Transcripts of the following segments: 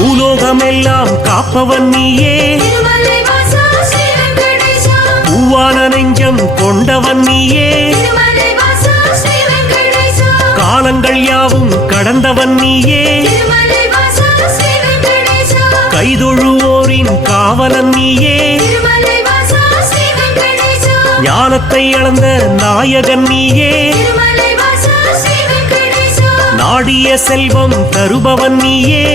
பூலோகமெல்லாம் காப்பவன் நீயே, பூவான நெஞ்சம் கொண்டவன் நீயே, காலங்கள் யாவும் கடந்தவன் நீயே, கைதொழுவோரின் காவலன் நீயே, ஞானத்தை அளந்த நாயகன் நீயே, நாடிய செல்வம் தருபவன் நீயே,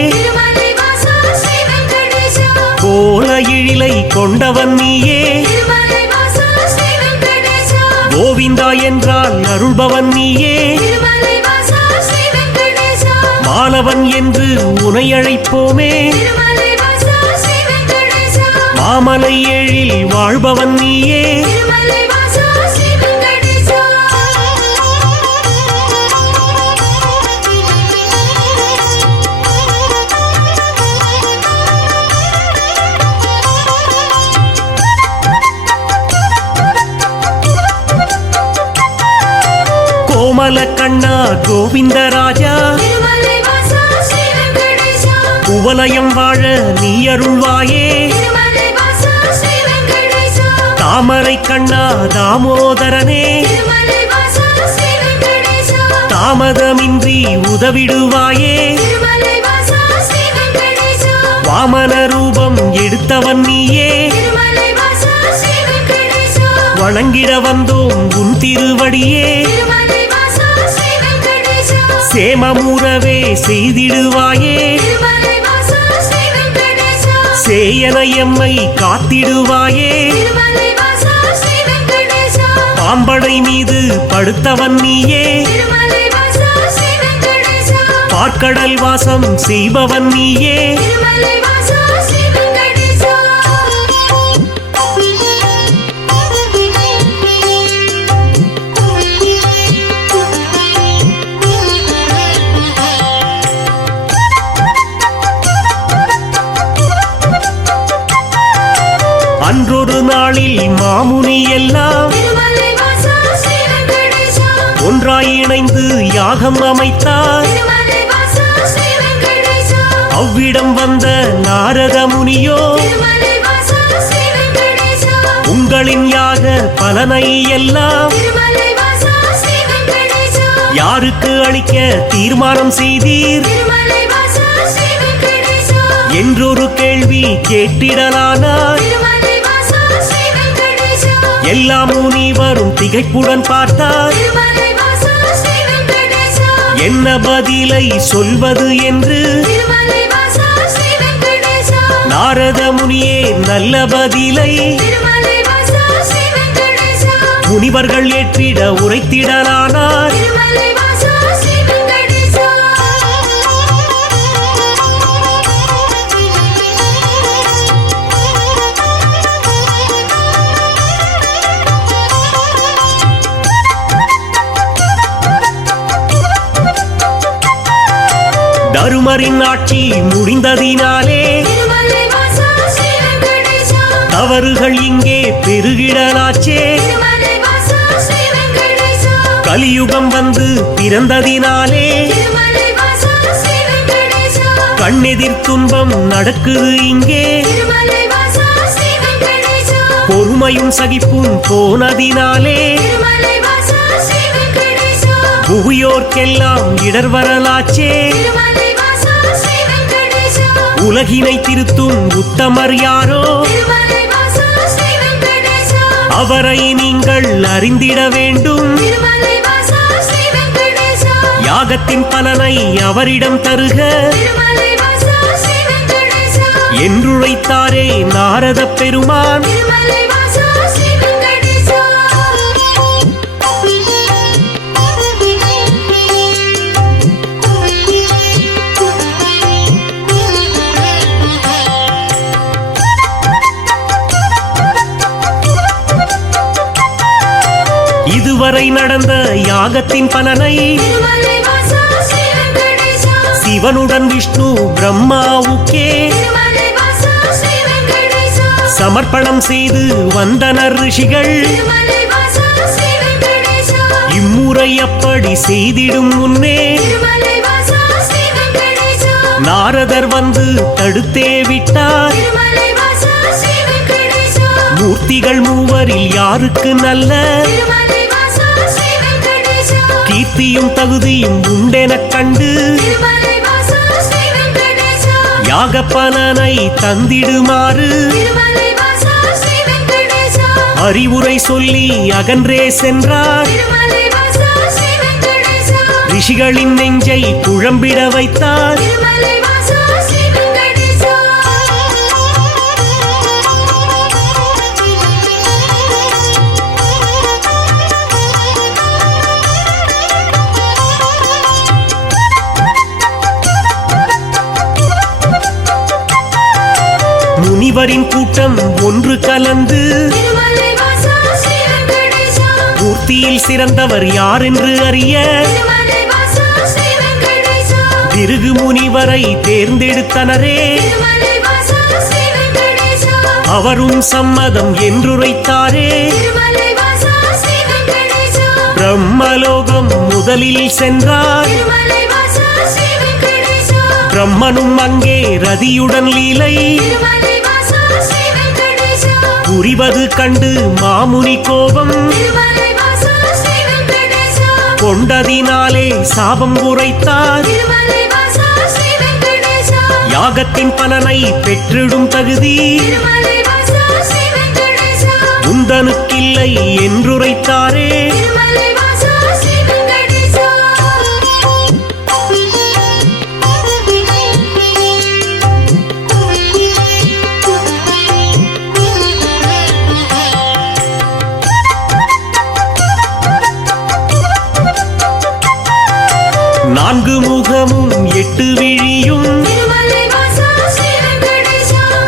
கோல எழிலை கொண்டவன் நீயே, கோவிந்தா என்றால் அருள்பவன் நீயே, மாலவன் என்று உனை அழைப்போமே, மாமலை எழில் வாழ்பவன் நீயே, கோமல கண்ணா கோவிந்தராஜா, குவலயம் வாழ நீ அருள்வாயே, தாமரை கண்ணா தாமோதரனே, தாமதமின்றி உதவிடுவாயே, வாமன ரூபம் எடுத்தவன் நீயே, வணங்கிட வந்தோம் உன் திருவடியே, சேமமுறவே செய்திடுவாயே, சேயன எம்மை காத்திடுவாயே, பாம்படை மீது படுத்தவன் நீயே, பார்க்கடல் வாசம் செய்பவன் நீயே, அன்றொரு நாளில் மாமுனி எல்லாம் ஒன்றாய் இணைந்து யாகம் அமைத்தார், அவ்விடம் வந்த நாரத முனியோ உங்களின் யாக பலனை எல்லாம் யாருக்கு அளிக்க தீர்மானம் செய்தீர் என்றொரு கேள்வி கேட்டிடலானார், எல்லா முனிவரும் திகைப்புடன் பார்த்தார், என்ன பதிலை சொல்வது என்று நாரத முனியே நல்ல பதிலை முனிவர்கள் ஏற்றிட உரைத்திடலானார், தருமரின் ஆட்சி முடிந்ததினாலே தவறுகள் இங்கே பெருகிடலாச்சே, கலியுகம் வந்து பிறந்ததினாலே கண்ணெதிர் துன்பம் நடக்குது இங்கே, பொறுமையும் சகிப்பும் போனதினாலே புவியோர்க்கெல்லாம் இடர் வரலாச்சே, உலகினை திருத்தும் உத்தமர் யாரோ அவரை நீங்கள் அறிந்திட வேண்டும், யாகத்தின் பலனை அவரிடம் தருக என்றுரைத்தாரே நாரத பெருமான். இதுவரை நடந்த யாகத்தின் பலனை சிவனுடன் விஷ்ணு பிரம்மாவுக்கே சமர்ப்பணம் செய்து வந்தனர் ரிஷிகள். இம்முறை அப்படி செய்திடும் முன்னே நாரதர் வந்து தடுத்தே விட்டார். மூர்த்திகள் மூவரில் யாருக்கு நல்ல கீர்த்தியும் தகுதியும் உண்டெனக் கண்டு யாக பலனை தந்திடுமாறு அறிவுரை சொல்லி அகன்றே சென்றார். ரிஷிகளின் நெஞ்சை குழம்பிட வைத்தார். முனிவரின் கூட்டம் ஒன்று கலந்து மூர்த்தியில் சிறந்தவர் யார் என்று அறிய பிருகு முனிவரை தேர்ந்தெடுத்தனரே. அவரும் சம்மதம் என்றுரைத்தாரே. பிரம்மலோகம் முதலில் சென்றார். பிரம்மனும் அங்கே ரதியுடன் லீலை புரிவது கண்டு மாமுனி கோபம் கொண்டதினாலே சாபம் உரைத்தார். யாகத்தின் பலனை பெற்றிடும் தகுதி உந்தனுக்கில்லை என்றுரைத்தாரே. நான்கு முகமும் எட்டு விழியும்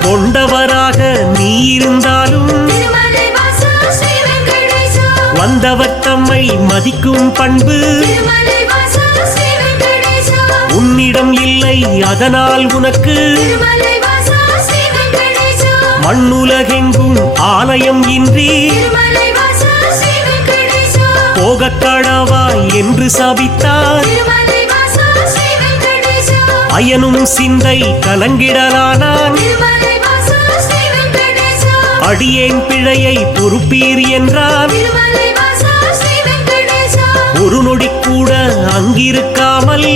கொண்டவராக நீ இருந்தாலும் வந்தவர் தம்மை மதிக்கும் பண்பு உன்னிடம் இல்லை. அதனால் உனக்கு மண்ணுலகெங்கும் ஆலயம் இன்றி போகக்கடவாய் என்று சாபித்தார். அயனும் சிந்தை கலங்கிடலானான். அடியேன் பிழையை பொறுப்பீர் என்றான். ஒரு நொடி கூட அங்கிருக்காமல்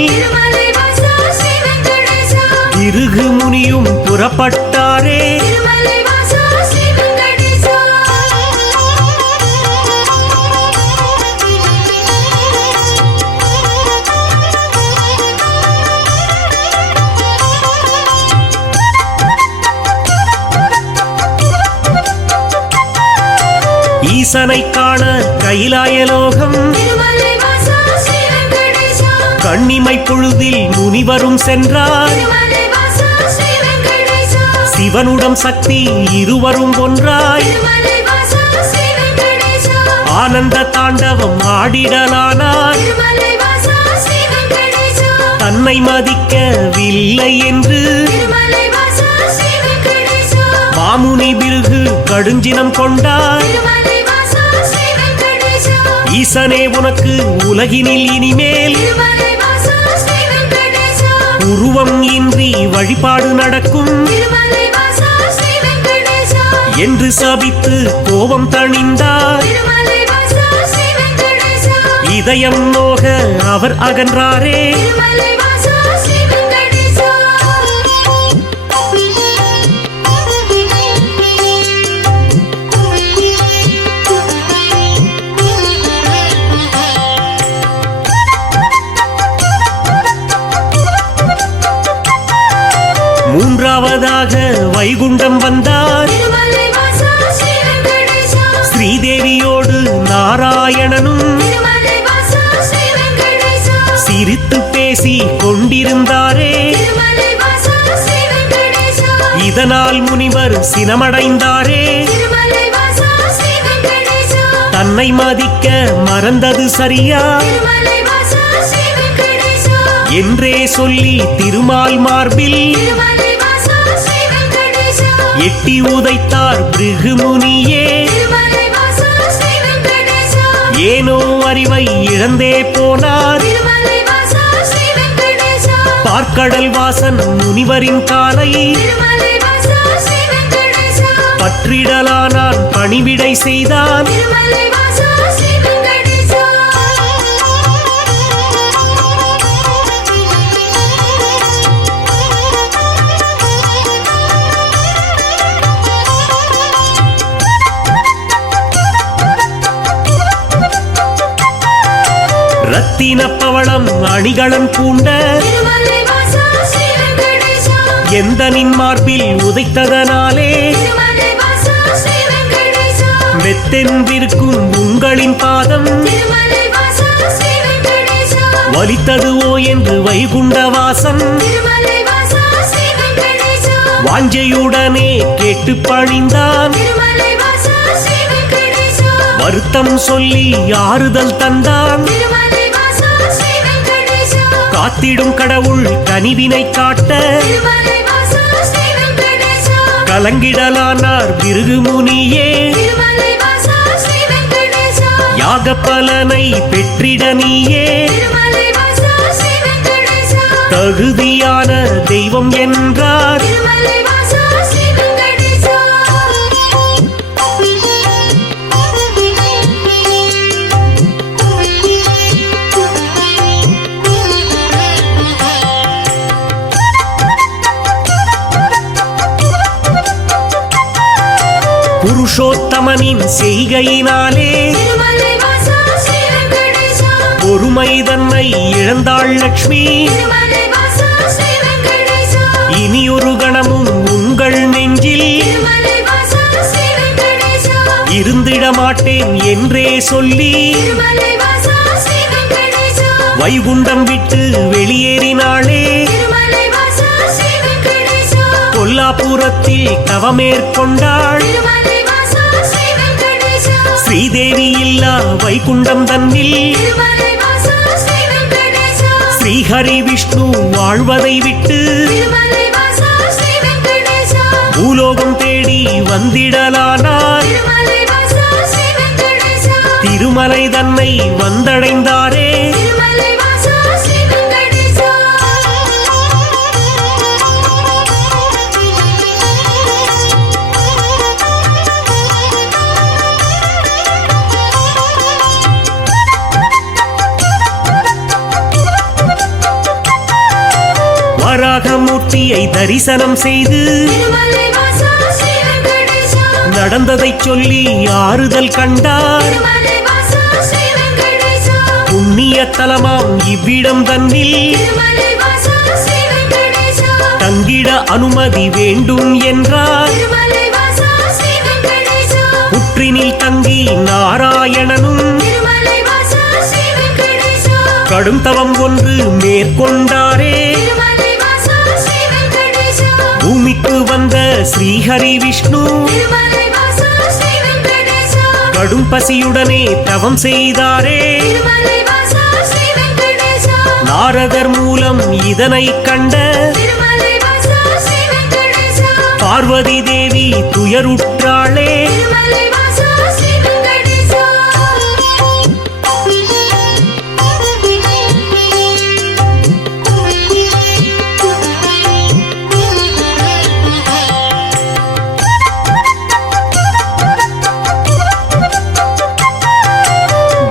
பிருகு முனியும் புறப்பட்டாரே. ஈசனை காண கைலாயலோகம் கண்ணிமை பொழுதில் முனிவரும் சென்றார். சிவனுடன் சக்தி இருவரும் ஒன்றாய் ஆனந்த தாண்டவம் ஆடிடலானார். தன்னை மதிக்கவில்லை என்று மாமுனி பிருகு கடுஞ்சினம் கொண்டார். ஈசனே உனக்கு உலகினில் இனிமேல் உருவம் இன்றி வழிபாடு நடக்கும் என்று சாபித்து கோபம் தணிந்தார். இதயம் நோக அவர் அகன்றாரே. மூன்றாவதாக வைகுண்டம் வந்தார். ஸ்ரீதேவியோடு நாராயணனும் சிரித்து பேசி கொண்டிருந்தாரே. இதனால் முனிவர் சினமடைந்தாரே. தன்னை மதிக்க மறந்தது சரியா என்றே சொல்லி திருமால் மார்பில் எட்டி உதைத்தார் பிருகு முனியே. ஏனோ அறிவை இழந்தே போனார். பார்க்கடல் வாசன் முனிவரின் காலை திருமலை வாசா ஸ்ரீ வெங்கடேசா பற்றிடலானான் பணிவிடை செய்தான் திருமலை வாசா ஸ்ரீ வெங்கடேசா ரத்தின பவளம் அணிகளம் பூண்ட திருமலை வாசா ஸ்ரீ வெங்கடேசா எந்தனின் மார்பில் உதைத்ததனாலே திருமலை வாசா ஸ்ரீ வெங்கடேசா மெத்தென்றிருக்கும் உங்களின் பாதம் திருமலை வாசா ஸ்ரீ வெங்கடேசா வலித்ததுவோ என்று வைகுண்டவாசன் திருமலை வாசா ஸ்ரீ வெங்கடேசா வாஞ்சையுடனே கேட்டு பணிந்தான் திருமலை வாசா ஸ்ரீ வெங்கடேசா வருத்தம் சொல்லி ஆறுதல் தந்தான் திருமலை வாசா ஸ்ரீ வெங்கடேசா காத்திடும் கடவுள் கனிவினை காட்ட திருமலை வாசா ஸ்ரீ வெங்கடேசா கலங்கிடலானார் பிருகு முனியே திருமலை வாசா ஸ்ரீ வெங்கடேசா யாக பலனை பெற்றிட நீயே திருமலை வாசா ஸ்ரீ வெங்கடேசா தகுதியான தெய்வம் என்றார் திருமலை வாசா ஸ்ரீ வெங்கடேசா புருஷோத்தமனின் செய்கையினாலே திருமலை வாசா ஸ்ரீ வெங்கடேசா பொறுமை தன்னை இழந்தாள் லட்சுமி திருமலை வாசா ஸ்ரீ வெங்கடேசா இனியொரு கணமும் உங்கள் நெஞ்சில் திருமலை வாசா ஸ்ரீ வெங்கடேசா இருந்திட மாட்டேன் என்றே சொல்லி திருமலை வாசா ஸ்ரீ வெங்கடேசா வைகுண்டம் விட்டு வெளியேறினாளே திருமலை வாசா ஸ்ரீ வெங்கடேசா கொல்லாபுரத்தில் தவமேற்கொண்டாள் திருமலை வாசா ஸ்ரீ வெங்கடேசா ஸ்ரீதேவி இல்லா வைகுண்டம் தன்னில் திருமலை வாசா ஸ்ரீ வெங்கடேசா ஸ்ரீஹரி விஷ்ணு வாழ்வதை விட்டு திருமலை வாசா ஸ்ரீ வெங்கடேசா பூலோகம் தேடி வந்திடலானார் திருமலை வாசா ஸ்ரீ வெங்கடேசா திருமலை தன்னை வந்தடைந்தாரே திருமலை வாசா ஸ்ரீ வெங்கடேசா வராகமூர்த்தியை தரிசனம் செய்து திருமலை வாசா ஸ்ரீ வெங்கடேசா நடந்ததைச் சொல்லி ஆறுதல் கண்டார் திருமலை வாசா ஸ்ரீ வெங்கடேசா புண்ணிய தலமாம் இவ்விடம் தன்னில் திருமலை வாசா ஸ்ரீ வெங்கடேசா தங்கிட அனுமதி வேண்டும் என்றார் திருமலை வாசா ஸ்ரீ வெங்கடேசா புற்றினில் தங்கி நாராயணனும் திருமலை வாசா ஸ்ரீ வெங்கடேசா கடும் தவம் ஒன்று மேற்கொண்டாரே திருமலை வாசா ஸ்ரீ வெங்கடேசா பூமிக்கு வந்த ஸ்ரீஹரி விஷ்ணு திருமலை வாசா ஸ்ரீ வெங்கடேசா கடும் பசியுடனே தவம் செய்தாரே திருமலை வாசா ஸ்ரீ வெங்கடேசா நாரதர் மூலம் இதனை கண்ட திருமலை வாசா ஸ்ரீ வெங்கடேசா பார்வதி தேவி துயருற்றாளே திருமலை வாசா ஸ்ரீ வெங்கடேசா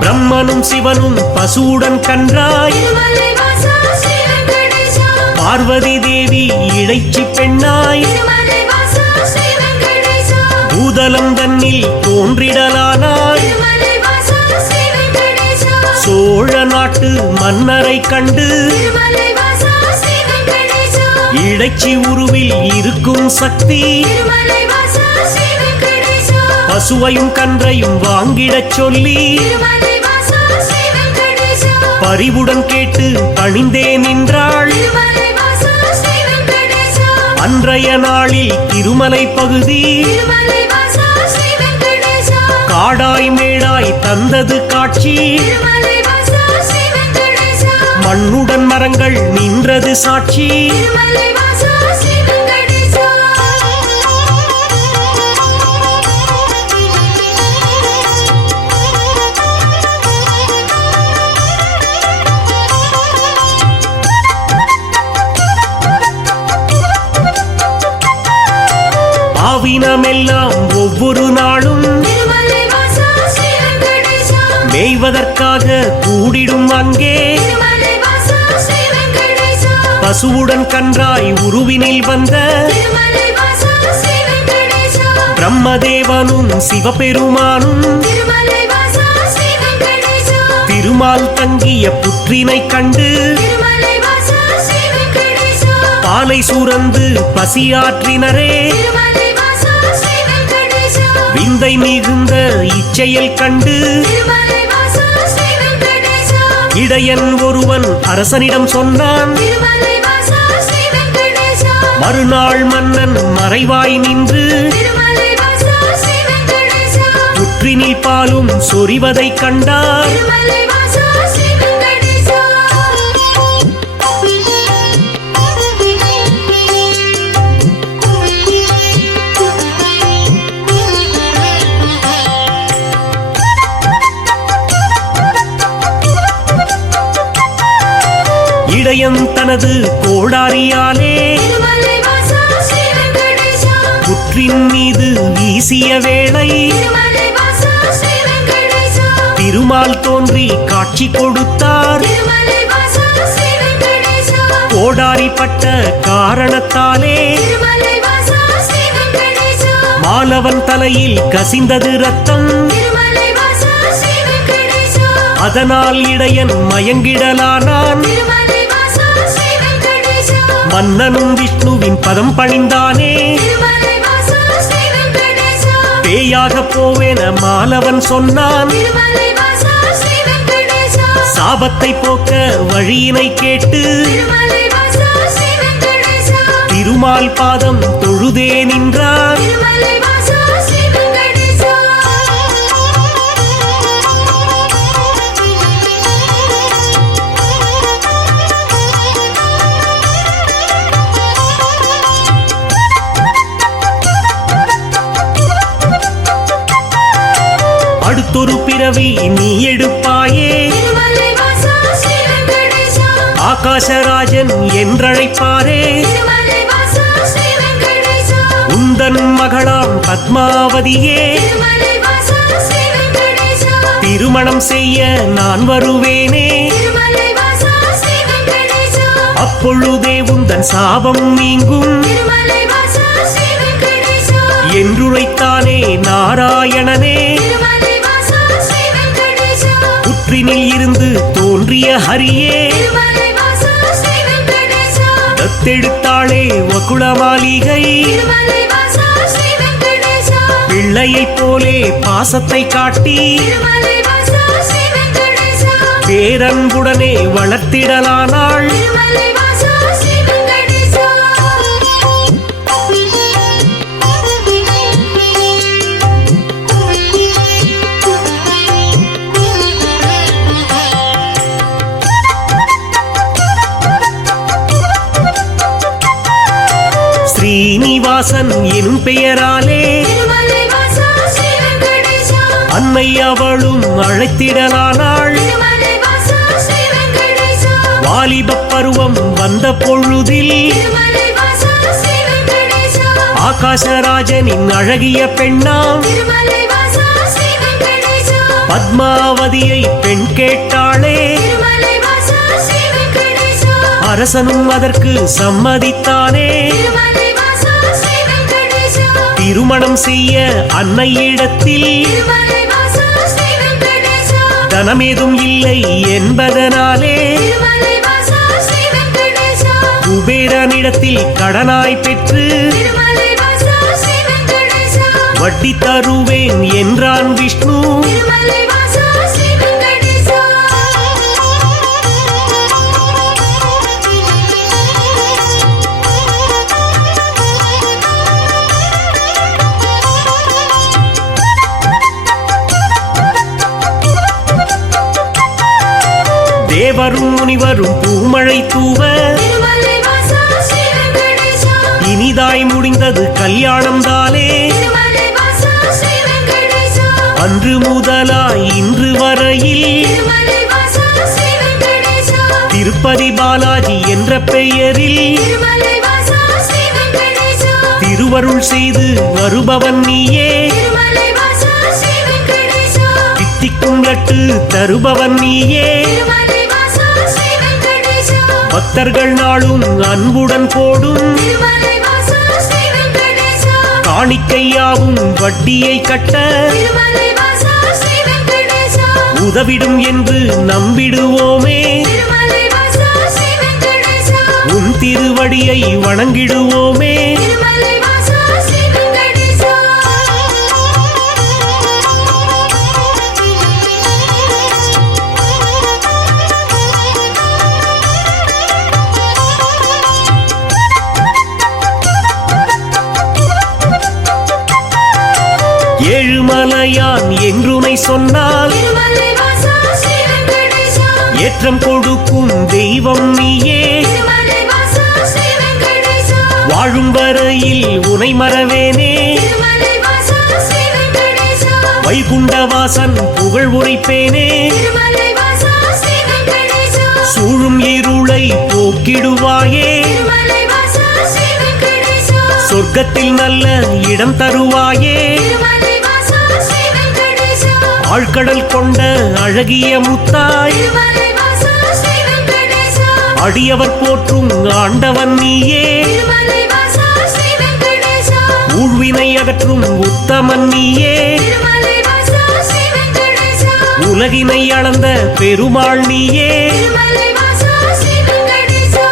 பிரம்மனும் சிவனும் பசுவுடன் கன்றாய் திருமலை வாசா ஸ்ரீ வெங்கடேசா பார்வதி தேவி இடைச்சி பெண்ணாய் திருமலை வாசா ஸ்ரீ வெங்கடேசா பூதலம் தன்னில் தோன்றிடலானாய் திருமலை வாசா ஸ்ரீ வெங்கடேசா சோழ நாட்டு மன்னரை கண்டு திருமலை வாசா ஸ்ரீ வெங்கடேசா இடைச்சி உருவில் இருக்கும் சக்தி திருமலை வாசா ஸ்ரீ வெங்கடேசா பசுவையும் கன்றையும் வாங்கிடச் சொல்லி திருமலை வாசா ஸ்ரீ வெங்கடேசா பரிவுடன் கேட்டு பணிந்தே நின்றாள் திருமலை வாசா ஸ்ரீ வெங்கடேசா அன்றைய நாளில் திருமலை பகுதி திருமலை வாசா ஸ்ரீ வெங்கடேசா காடாய் மேடாய் தந்தது காட்சி திருமலை வாசா ஸ்ரீ வெங்கடேசா மண்ணுடன் மரங்கள் நின்றது சாட்சி திருமலை வாசா ஸ்ரீ வெங்கடேசா ஆவினமெல்லாம் ஒவ்வொரு நாளும் திருமலை வாசா ஸ்ரீ வெங்கடேசா மேய்வதற்காக கூடிடும் அங்கே திருமலை வாசா ஸ்ரீ வெங்கடேசா பசுவுடன் கன்றாய் உருவினில் வந்த திருமலை வாசா ஸ்ரீ வெங்கடேசா பிரம்மதேவனும் சிவபெருமானும் திருமலை வாசா ஸ்ரீ வெங்கடேசா திருமால் தங்கிய புற்றினை கண்டு திருமலை வாசா ஸ்ரீ வெங்கடேசா பாலை சுரந்து பசியாற்றினரே திருமலை வாசா ஸ்ரீ வெங்கடேசா விந்தை மிகுந்த இச்செயல் கண்டு திருமலை வாசா ஸ்ரீ வெங்கடேசா இடையன் ஒருவன் அரசனிடம் சொன்னான் திருமலை வாசா ஸ்ரீ வெங்கடேசா மறுநாள் மன்னன் மறைவாய் நின்று திருமலை வாசா ஸ்ரீ வெங்கடேசா புற்றினில் பாலும் சொரிவதைக் கண்டார் திருமலை வாசா ஸ்ரீ வெங்கடேசா இடையன் தனது கோடாரியாலே திருமலை வாசா ஸ்ரீ வெங்கடேசா புற்றின் மீது வீசிய வேளை திருமலை வாசா ஸ்ரீ வெங்கடேசா திருமால் தோன்றி காட்சி கொடுத்தார் திருமலை வாசா ஸ்ரீ வெங்கடேசா கோடாரிப்பட்ட காரணத்தாலே திருமலை வாசா ஸ்ரீ வெங்கடேசா மாலவன் தலையில் கசிந்தது ரத்தம் திருமலை வாசா ஸ்ரீ வெங்கடேசா அதனால் இடையன் மயங்கிடலானான் திருமலை வாசா ஸ்ரீ வெங்கடேசா மன்னனும் விஷ்ணுவின் பதம் பணிந்தானே திருமலை வாசா ஸ்ரீ வெங்கடேசா பேயாக போவேன மாலவன் சொன்னான் திருமலை வாசா ஸ்ரீ வெங்கடேசா சாபத்தை போக்க வழியினை கேட்டு திருமலை வாசா ஸ்ரீ வெங்கடேசா திருமால் பாதம் தொழுதே நின்றான் திருமலை வாசா ஸ்ரீ வெங்கடேசா அடுத்தொரு பிறவி நீ எடுப்பாயே திருமலை வாசா ஸ்ரீ வெங்கடேசா ஆகாசராஜன் என்றழைப்பாரே திருமலை வாசா ஸ்ரீ வெங்கடேசா உந்தன் மகளாம் பத்மாவதியே திருமலை வாசா ஸ்ரீ வெங்கடேசா திருமணம் செய்ய நான் வருவேனே திருமலை வாசா ஸ்ரீ வெங்கடேசா அப்பொழுதே உந்தன் சாபம் நீங்கும் திருமலை வாசா ஸ்ரீ வெங்கடேசா என்றுரைத்தானே நாராயணனே திருமலை வாசா ஸ்ரீ வெங்கடேசா புற்றினில் இருந்து தோன்றிய ஹரியே திருமலை வாசா ஸ்ரீ வெங்கடேசா தத்தெடுத்தாளே வகுளமாளிகை திருமலை வாசா ஸ்ரீ வெங்கடேசா பிள்ளையைப் போலே பாசத்தை காட்டி திருமலை வாசா ஸ்ரீ வெங்கடேசா பேரன்புடனே வளர்த்திடலானாள் திருமலை வாசா ஸ்ரீ வெங்கடேசா ஸ்ரீனிவாசன் எனும் பெயராலே திருமலை வாசா ஸ்ரீ வெங்கடேசா அன்னை அவளும் அழைத்திடலானாள் திருமலை வாசா ஸ்ரீ வெங்கடேசா வாலிபப் பருவம் வந்த பொழுதில் திருமலை வாசா ஸ்ரீ வெங்கடேசா ஆகாசராஜனின் அழகிய பெண்ணாம் திருமலை வாசா ஸ்ரீ வெங்கடேசா பத்மாவதியை பெண் கேட்டாளே திருமலை வாசா ஸ்ரீ வெங்கடேசா அரசனும் அதற்கு சம்மதித்தானே திருமலை வாசா ஸ்ரீ வெங்கடேசா திருமணம் செய்ய அன்னையிடத்தில் திருமலை வாசா ஸ்ரீ வெங்கடேசா தனமேதும் இல்லை என்பதனாலே திருமலை வாசா ஸ்ரீ வெங்கடேசா குபேரனிடத்தில் கடனாய் பெற்று திருமலை வாசா ஸ்ரீ வெங்கடேசா வட்டி தருவேன் என்றான் விஷ்ணு திருமலை வாசா ஸ்ரீ வெங்கடேசா தேவரும் முனிவரும் பூமழை தூவ திருமலை வாசா ஸ்ரீ வெங்கடேசா இனிதாய் முடிந்தது கல்யாணம் தானே திருமலை வாசா ஸ்ரீ வெங்கடேசா அன்று முதலாய் இன்று வரையில் திருமலை வாசா ஸ்ரீ வெங்கடேசா திருப்பதி பாலாஜி என்ற பெயரில் திருமலை வாசா ஸ்ரீ வெங்கடேசா திருவருள் செய்து வருபவன் நீயே திருமலை வாசா ஸ்ரீ வெங்கடேசா தித்திக்கும் லட்டு தருபவன் நீயே திருமலை வாசா ஸ்ரீ வெங்கடேசா பக்தர்கள் நாளும் அன்புடன் போடும் திருமலை வாசா ஸ்ரீ வெங்கடேசா காணிக்கையாவும் வட்டியை கட்ட திருமலை வாசா ஸ்ரீ வெங்கடேசா உதவிடும் என்று நம்பிடுவோமே திருமலை வாசா ஸ்ரீ வெங்கடேசா உன் திருவடியை வணங்கிடுவோமே திருமலை வாசா ஸ்ரீ வெங்கடேசா ஏழுமலையான் என்றுனை சொன்னால் திருமலை வாசா ஸ்ரீ வெங்கடேசா ஏற்றம் கொடுக்கும் தெய்வம் நீயே திருமலை வாசா ஸ்ரீ வெங்கடேசா வாழும் வரையில் உனை மறவேனே திருமலை வாசா ஸ்ரீ வெங்கடேசா வைகுண்டவாசன் புகழ் உரைப்பேனே திருமலை வாசா ஸ்ரீ வெங்கடேசா சூழும் இருளை போக்கிடுவாயே திருமலை வாசா ஸ்ரீ வெங்கடேசா சொர்க்கத்தில் நல்ல இடம் தருவாயே திருமலை வாசா ஸ்ரீ வெங்கடேசா ஆழ்கடல் கொண்ட அழகிய முத்தாய் திருமலை வாசா ஸ்ரீ வெங்கடேசா அடியவர் போற்றும் ஆண்டவன் நீயே திருமலை வாசா ஸ்ரீ வெங்கடேசா ஊழ்வினை அகற்றும் உத்தமன் நீயே திருமலை வாசா ஸ்ரீ வெங்கடேசா உலகினை அளந்த பெருமாள் நீயே திருமலை வாசா ஸ்ரீ வெங்கடேசா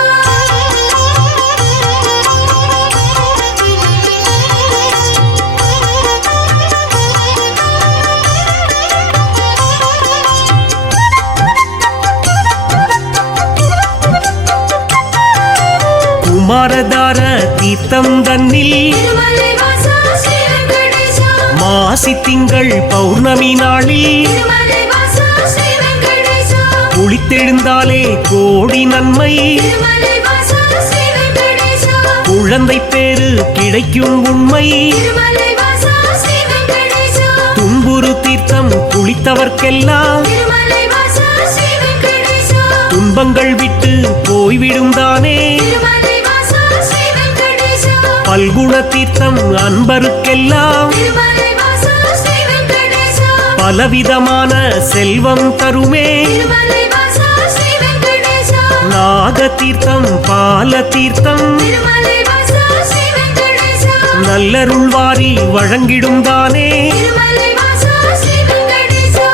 குமாரதார தீர்த்தம் தன்னில் திருமலை வாசா ஸ்ரீ வெங்கடேசா மாசி திங்கள் பௌர்ணமி நாளில் திருமலை வாசா ஸ்ரீ வெங்கடேசா குளித்தெழுந்தாலே கோடி நன்மை திருமலை வாசா ஸ்ரீ வெங்கடேசா குழந்தை பேரு கிடைக்கும் உண்மை திருமலை வாசா ஸ்ரீ வெங்கடேசா துன்புறு தீர்த்தம் குளித்தவர்க்கெல்லாம் திருமலை வாசா ஸ்ரீ வெங்கடேசா துன்பங்கள் விட்டு போய்விடும் தானே திருமலை வாசா ஸ்ரீ வெங்கடேசா பல்குண தீர்த்தம் அன்பருக்கெல்லாம் திருமலை வாசா ஸ்ரீ வெங்கடேசா பலவிதமான செல்வம் தருமே திருமலை வாசா ஸ்ரீ வெங்கடேசா நாக தீர்த்தம் பால தீர்த்தம் திருமலை வாசா ஸ்ரீ வெங்கடேசா நல்லருள் வாரி வழங்கிடும் தானே திருமலை வாசா ஸ்ரீ வெங்கடேசா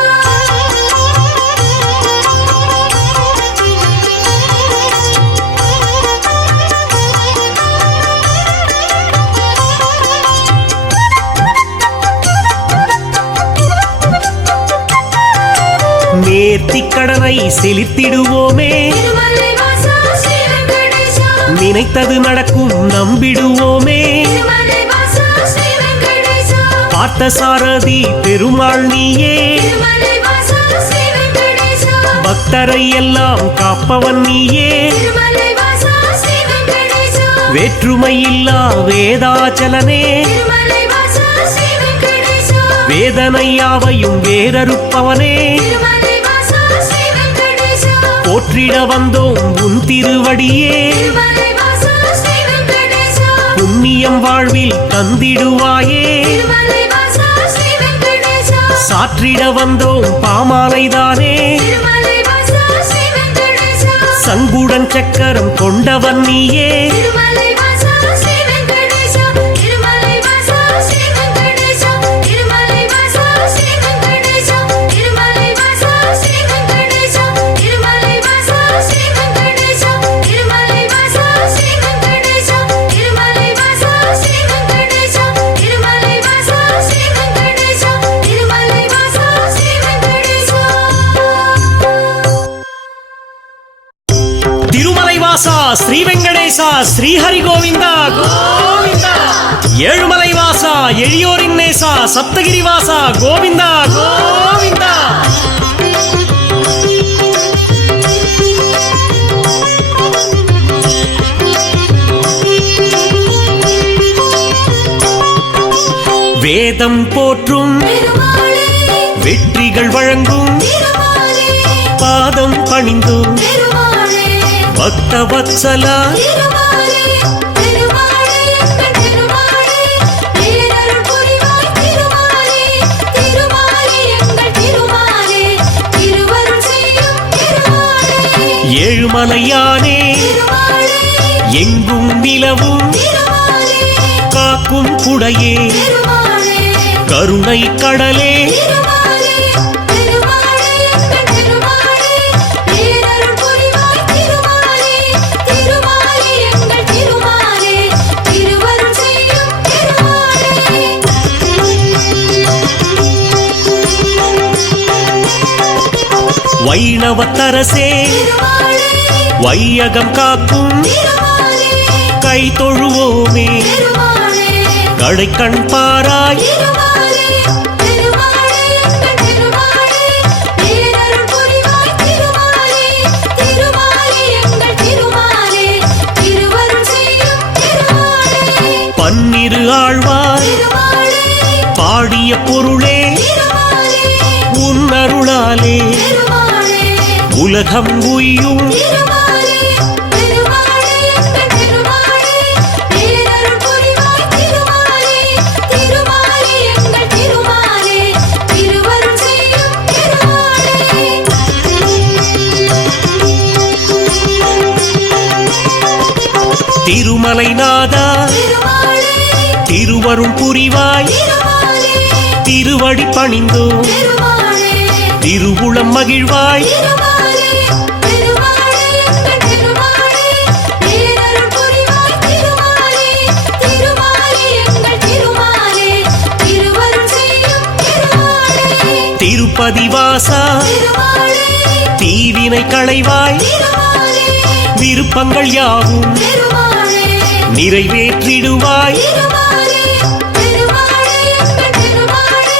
நேர்த்திக் கடனை செலுத்திடுவோமே திருமலை வாசா ஸ்ரீ வெங்கடேசா நினைத்தது நடக்கும் நம்பிடுவோமே திருமலை வாசா ஸ்ரீ வெங்கடேசா பார்த்த சாரதி பெருமாள் நீயே திருமலை வாசா ஸ்ரீ வெங்கடேசா பக்தரை எல்லாம் காப்பவன் நீயே திருமலை வாசா ஸ்ரீ வெங்கடேசா வேற்றுமையில்லா வேதாச்சலனே திருமலை வாசா ஸ்ரீ வெங்கடேசா வேதனையாவையும் வேறறுப்பவனே திருமலை வாசா ஸ்ரீ வெங்கடேசா போற்றிட வந்தோம் உன் திருவடியே திருமலை வாசா ஸ்ரீ வெங்கடேசா புண்ணியம் வாழ்வில் தந்திடுவாயே திருமலை வாசா ஸ்ரீ வெங்கடேசா சாற்றிட வந்தோம் பாமாலைதானே திருமலை வாசா ஸ்ரீ வெங்கடேசா சங்குடன் சக்கரம் கொண்டவன் நீயே திருமலை வாசா ஸ்ரீ வெங்கடேசா திருமலை வாசா ஸ்ரீ வெங்கடேசா திருமலை வாசா ஸ்ரீ வெங்கடேசா திருமலை வாசா ஸ்ரீ வெங்கடேசா திருமலை வாசா ஸ்ரீ வெங்கடேசா திருமலை வாசா ஸ்ரீ வெங்கடேசா திருமலை வாசா ஸ்ரீ வெங்கடேசா திருமலை வாசா ஸ்ரீ வெங்கடேசா திருமலை வாசா ஸ்ரீ வெங்கடேசா திருமலை வாசா ஸ்ரீ வெங்கடேசா ஸ்ரீஹரி கோவிந்தா கோவிந்தா ஏழுமலை வாசா எளியோரின் நேசா சப்தகிரி வாசா கோவிந்தா கோவிந்தா வேதம் போற்றும் பெருமாளே வெற்றிகள் வழங்கும் திருமாலே பாதம் பணிந்தும் பெருமாளே பக்த வத்சலா திருமாலே பெருமாளே பெருமாளே ஏழுமலையானே திருமாலே எங்கும் நிலவும் திருமாலே காக்கும் குடையே திருமாலே கருணை கடலே திருமாலே திருமாலே எங்கள் திருமாலே பேரருள் புரிவாய் திருமாலே திருமாலே எங்கள் திருமாலே திருவருள் செய்யும் திருமாலே வைணவத்தரசே திருமாலே வையகம் காக்கும் திருமாலே கை தொழுவோமே திருமாலே கடைக்கண் பாராய் திருமாலே திருமாலே எங்கள் திருமாலே பேரருள் புரிவாய் திருமாலே திருமாலே எங்கள் திருமாலே திருவருள் செய்யும் திருமாலே பன்னிரு ஆழ்வார் திருமாலே பாடிய பொருளே திருமாலே உன்னருளாலே திருமாலே உலகம் உய்யும் திருமாலே திருமாலே எங்கள் திருமாலே பேரருள் புரிவாய் திருமாலே திருமாலே எங்கள் திருமாலே திருவருள் செய்யும் திருமலைநாதா திருமாலே திருவருள் புரிவாய் திருமாலே திருவடி பணிந்தோ திருமாலே திருவுளம் மகிழ்வாய் திருமாலே திருமாலே எங்கள் திருமாலே பேரருள் புரிவாய் திருமாலே திருமாலே எங்கள் திருமாலே திருவருள் செய்யும் திருப்பதி வாசா திருமாலே தீவினை களைவாய் திருமாலே விருப்பங்கள் யாவும் திருமாலே நிறைவேற்றிடுவாய் திருமாலே திருமாலே எங்கள் திருமாலே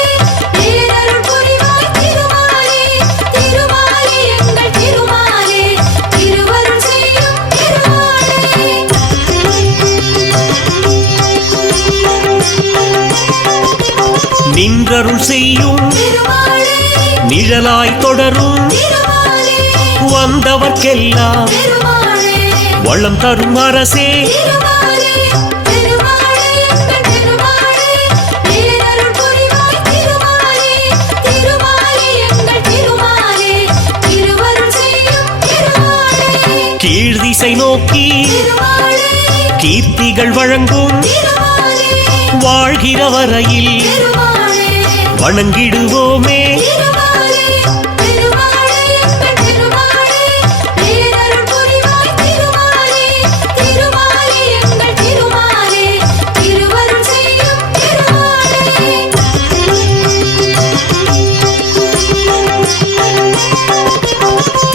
பேரருள் புரிவாய் திருமாலே திருமாலே எங்கள் திருமாலே திருவருள் செய்யும் நின்றருள் செய்யும் திருமாலே நிழலாய் தொடரும் திருமாலே வந்தவர்க்கெல்லாம் திருமாலே வளம் தரும் அரசே திருமாலே திருமாலே எங்கள் திருமாலே பேரருள் புரிவாய் திருமாலே திருமாலே எங்கள் திருமாலே திருவருள் செய்யும் கீழ் திசை நோக்கி திருமாலே கீர்த்திகள் வழங்கும் திருமாலே வாழ்கிற வரையில் திருமாலே வணங்கிடுவோமே திருமாலே திருமாலே எங்கள் திருமாலே பேரருள் புரிவாய் திருமாலே திருமாலே எங்கள் திருமாலே திருவருள் செய்யும்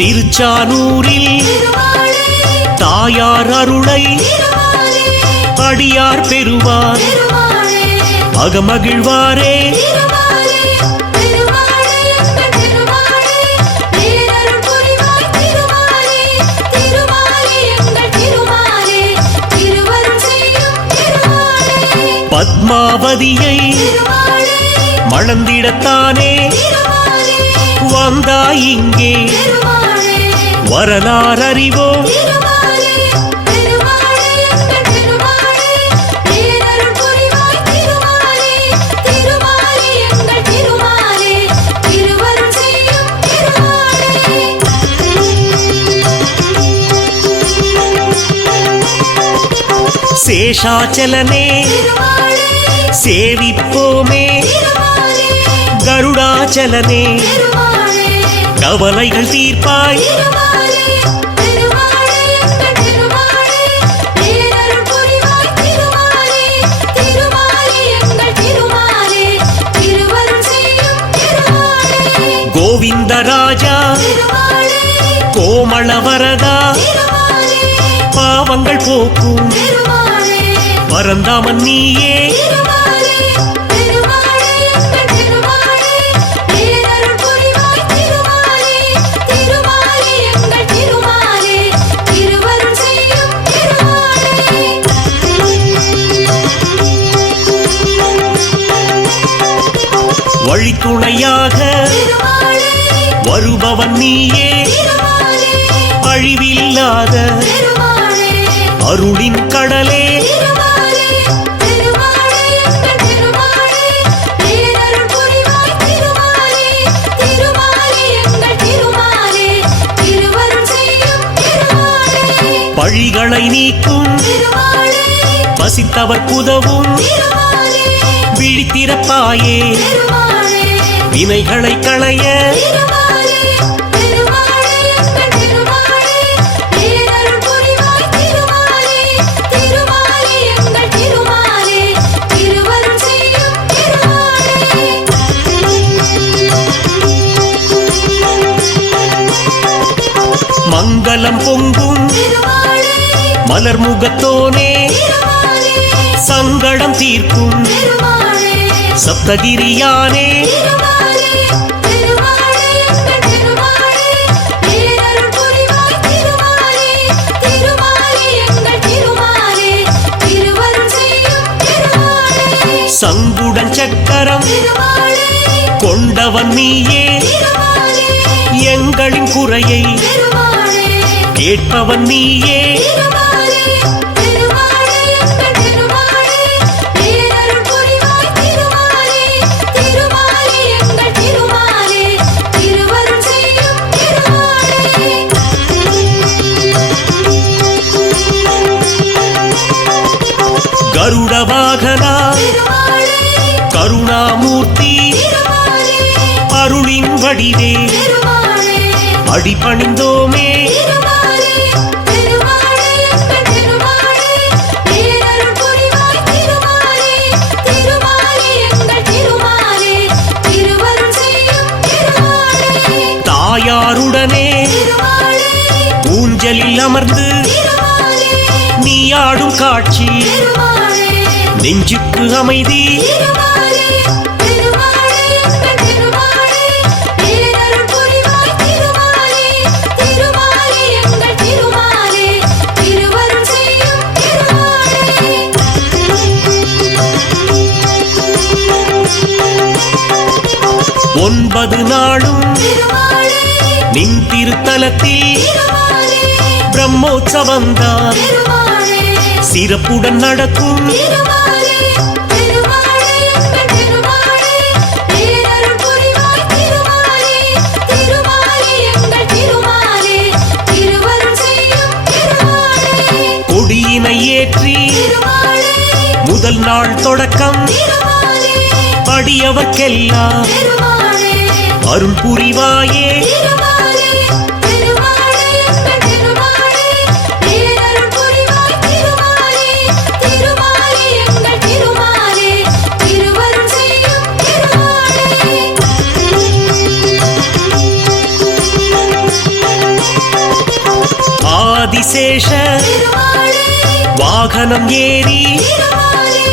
திருச்சானூரில் திருமாலே தாயார் அருளை திருமாலே அடியார் பெறுவார் திருமாலே அகமகிழ்வாரே திருமாலே திருமாலே எங்கள் திருமாலே பேரருள் புரிவாய் திருமாலே திருமாலே எங்கள் திருமாலே திருவருள் செய்யும் பத்மாவதியை திருமாலே மணந்திடத்தானே திருமாலே வந்தாய் இங்கே திருமாலே வரலாறு அறிவோம் திருமாலே திருமாலே எங்கள் திருமாலே பேரருள் புரிவாய் திருமாலே திருமாலே எங்கள் திருமாலே திருவருள் செய்யும் சேஷாச்சலனே திருமாலே சேவிப்போமே திருமாலே கருடாச்சலனே திருமாலே கவலைகள் தீர்ப்பாய் திருமாலே திருமாலே எங்கள் திருமாலே பேரருள் புரிவாய் திருமாலே திருமாலே எங்கள் திருமாலே திருவருள் செய்யும் கோவிந்தராஜா திருமாலே கோமளவரதா திருமாலே பாவங்கள் போக்கும் திருமாலே பரந்தாமன் நீயே திருமாலே திருமாலே எங்கள் திருமாலே பேரருள் புரிவாய் திருமாலே திருமாலே எங்கள் திருமாலே திருவருள் செய்யும் வழித்துணையாக திருமாலே வருபவன் நீயே திருமாலே அழிவில்லாத திருமாலே அருளின் கடலே திருமாலே திருமாலே எங்கள் திருமாலே பேரருள் புரிவாய் திருமாலே திருமாலே எங்கள் திருமாலே திருவருள் செய்யும் பழிகளை நீக்கும் திருமாலே பசித்தவர் உதவும் திருமாலே விழித்திறப்பாயே திருமாலே வினைகளை களைய திருமாலே திருமாலே எங்கள் திருமாலே பேரருள் புரிவாய் திருமாலே திருமாலே எங்கள் திருமாலே திருவருள் செய்யும் திருமாலே மங்களம் பொங்கும் திருமாலே மலர் முகத்தோனே திருமாலே சங்கடம் தீர்க்கும் திருமாலே சப்தகிரியானே திருமாலே திருமாலே எங்கள் திருமாலே பேரருள் புரிவாய் திருமாலே திருமாலே எங்கள் திருமாலே திருவருள் செய்யும் திருமாலே சங்குடன் சக்கரம் திருமாலே கொண்டவன் நீயே திருமாலே எங்களின் குறையை திருமாலே கேட்பவன் நீயே திருமாலே திருமாலே எங்கள் திருமாலே பேரருள் புரிவாய் திருமாலே திருமாலே எங்கள் திருமாலே திருவருள் செய்யும் திருமாலே கருட வாகனா திருமாலே கருணாமூர்த்தி திருமாலே அருளின் வடிவே திருமாலே அடிபணிந்தோமே திருமாலே திருமாலே எங்கள் திருமாலே பேரருள் புரிவாய் திருமாலே திருமாலே எங்கள் திருமாலே திருவருள் செய்யும் திருமாலே தாயாருடனே திருமாலே ஊஞ்சலில் அமர்ந்து திருமாலே நீ ஆடும் காட்சி திருமாலே நெஞ்சுக்கு அமைதி திருமாலே திருமாலே எங்கள் திருமாலே பேரருள் புரிவாய் திருமாலே திருமாலே எங்கள் திருமாலே திருவருள் செய்யும் திருமாலே 9 நாளும் திருமாலே நின் திருத்தலத்தில் திருமாலே பிரம்மோற்சவம்தான் திருமாலே சிறப்புடன் நடக்கும் திருமாலே திருமாலே எங்கள் திருமாலே பேரருள் புரிவாய் திருமாலே திருமாலே எங்கள் திருமாலே திருவருள் செய்யும் திருமாலே கொடியினை ஏற்றி திருமாலே முதல் நாள் தொடக்கம் திருமாலே அடியவர்க்கெல்லாம் திருமாலே அருள் புரிவாயே திருமாலே திருமாலே எங்கள் திருமாலே பேரருள் புரிவாய் திருமாலே திருமாலே எங்கள் திருமாலே திருவருள் செய்யும் திருமாலே ஆதிசேஷ திருமாலே வாகனம் ஏறி திருமாலே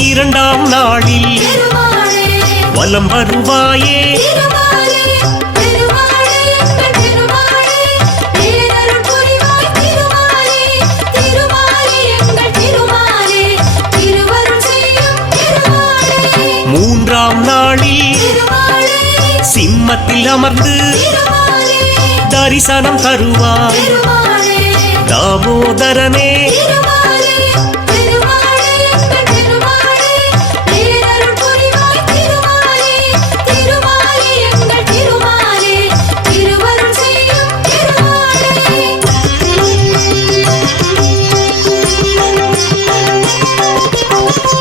2ஆம் நாளில் திருமாலே வலம் வருவாயே திருமாலே திருமாலே எங்கள் திருமாலே பேரருள் புரிவாய் திருமாலே திருமாலே எங்கள் திருமாலே திருவருள் செய்யும் திருமாலே 3ஆம் நாளில் திருமாலே சிம்மத்தில் அமர்ந்து திருமாலே தரிசனம் தருவாய் திருமாலே தாமோதரனே திருமாலே திருமாலே எங்கள் திருமாலே பேரருள் புரிவாய் திருமாலே திருமாலே எங்கள் திருமாலே திருவருள் செய்யும் திருமாலே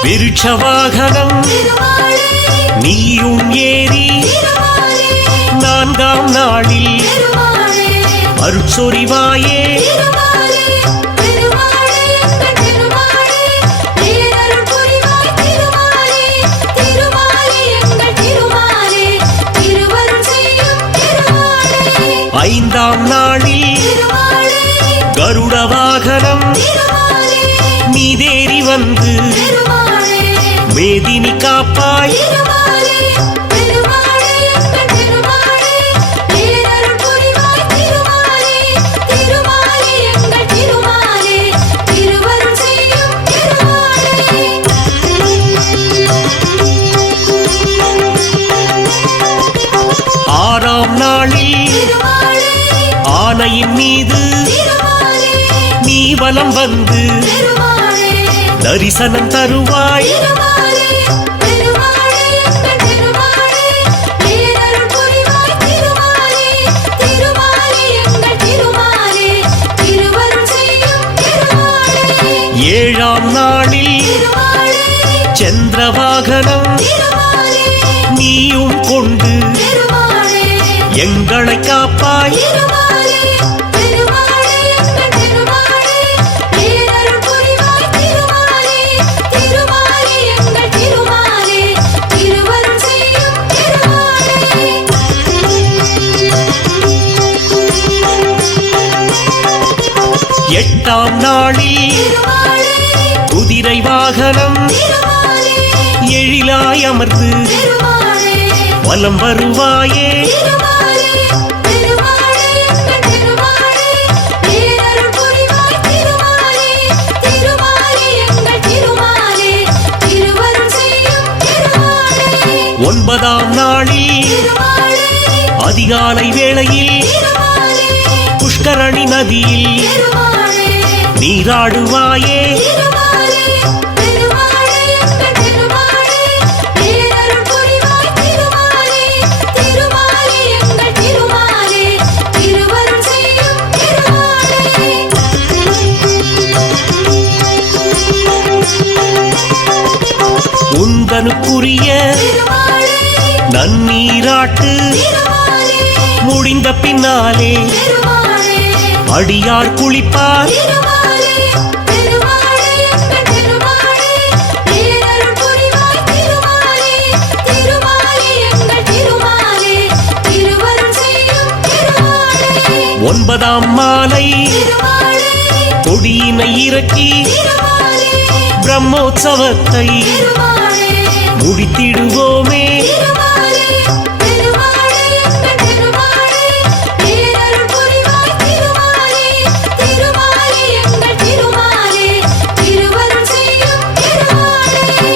விருட்ச வாகனம் திருமாலே நீயும் ஏறி திருமாலே 4ஆம் நாளில் திருமாலே அருட்சொரிவாயே திருமாலே திருமாலே எங்கள் திருமாலே பேரருள் புரிவாய் திருமாலே திருமாலே எங்கள் திருமாலே திருவருள் செய்யும் திருமாலே 5ஆம் நாளில் திருமாலே கருட வாகனம் திருமாலே மீதேறி வந்து திருமாலே மேதினி காப்பாய் திருமாலே திருமாலே எங்கள் திருமாலே பேரருள் புரிவாய் திருமாலே திருமாலே எங்கள் திருமாலே திருவருள் செய்யும் திருமாலே 6ஆம் நாளில் திருமாலே ஆனையின் மீது திருமாலே நீ வலம் வந்து திருமாலே தரிசனம் தருவாய் திருமாலே திருமாலே எங்கள் திருமாலே பேரருள் புரிவாய் திருமாலே திருமாலே எங்கள் திருமாலே திருவருள் செய்யும் திருமாலே சந்திரவாகனம் திருமாலே நீயும் கொண்டு திருமாலே எங்களை காப்பாய். திருமாலே திருமாலே எங்கள் திருமாலே பேரருள் புரிவாய். திருமாலே திருமாலே எங்கள் திருமாலே திருவருள் செய்யும் திருமாலே. எட்டாம் நாளில் திருமாலே குதிரை வாகனம் திருமாலே எழிலாய் அமர்ந்து திருமாலே வலம் வருவாயே. திருமாலே திருமாலே எங்கள் திருமாலே பேரருள் புரிவாய். திருமாலே திருமாலே எங்கள் திருமாலே திருவருள் செய்யும் திருமாலே. ஒன்பதாம் நாளில் திருமாலே அதிகாலை வேளையில் திருமாலே புஷ்கரணி நதியில் திருமாலே நீராடுவாயே. திருமாலே திருமாலே எங்கள் திருமாலே பேரருள் புரிவாய். திருமாலே திருமாலே எங்கள் திருமாலே திருவருள் செய்யும் திருமாலே. உந்தனுக்குரிய திருமாலே நன்னீராட்டு திருமாலே முடிந்த பின்னாலே திருமாலே அடியார் குளிப்பார். திருமாலே திருமாலே எங்கள் திருமாலே பேரருள் புரிவாய். திருமாலே திருமாலே எங்கள் திருமாலே திருவருள் செய்யும் திருமாலே. ஒன்பதாம் மாலை திருமாலே கொடியினை இறக்கி திருமாலே பிரம்மோற்சவத்தை திருமாலே முடித்திடுவோமே. திருமாலே திருமாலே எங்கள் திருமாலே பேரருள் புரிவாய். திருமாலே திருமாலே எங்கள் திருமாலே திருவருள் செய்யும் திருமாலே.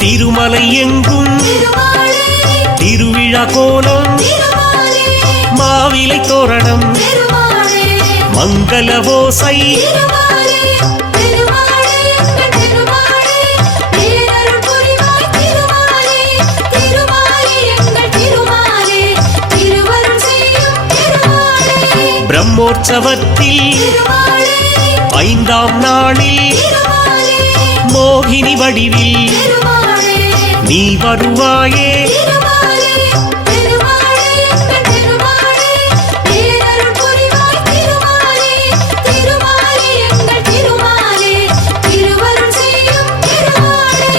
திருமலை எங்கும் திருமாலே திருவிழா கோலம் திருமாலே மாவிலை தோரணம் திருமாலே மங்கள ஓசை. திருமாலே திருமாலே எங்கள் திருமாலே பேரருள் புரிவாய். திருமாலே திருமாலே எங்கள் திருமாலே திருவருள் செய்யும் திருமாலே. பிரம்மோற்சவத்தில் திருமாலே ஐந்தாம் நாளில் திருமாலே மோகினி வடிவில் திருமாலே நீ வருவாயே. திருமாலே திருமாலே எங்கள் திருமாலே பேரருள் புரிவாய். திருமாலே திருமாலே எங்கள் திருமாலே திருவருள் செய்யும் திருமாலே.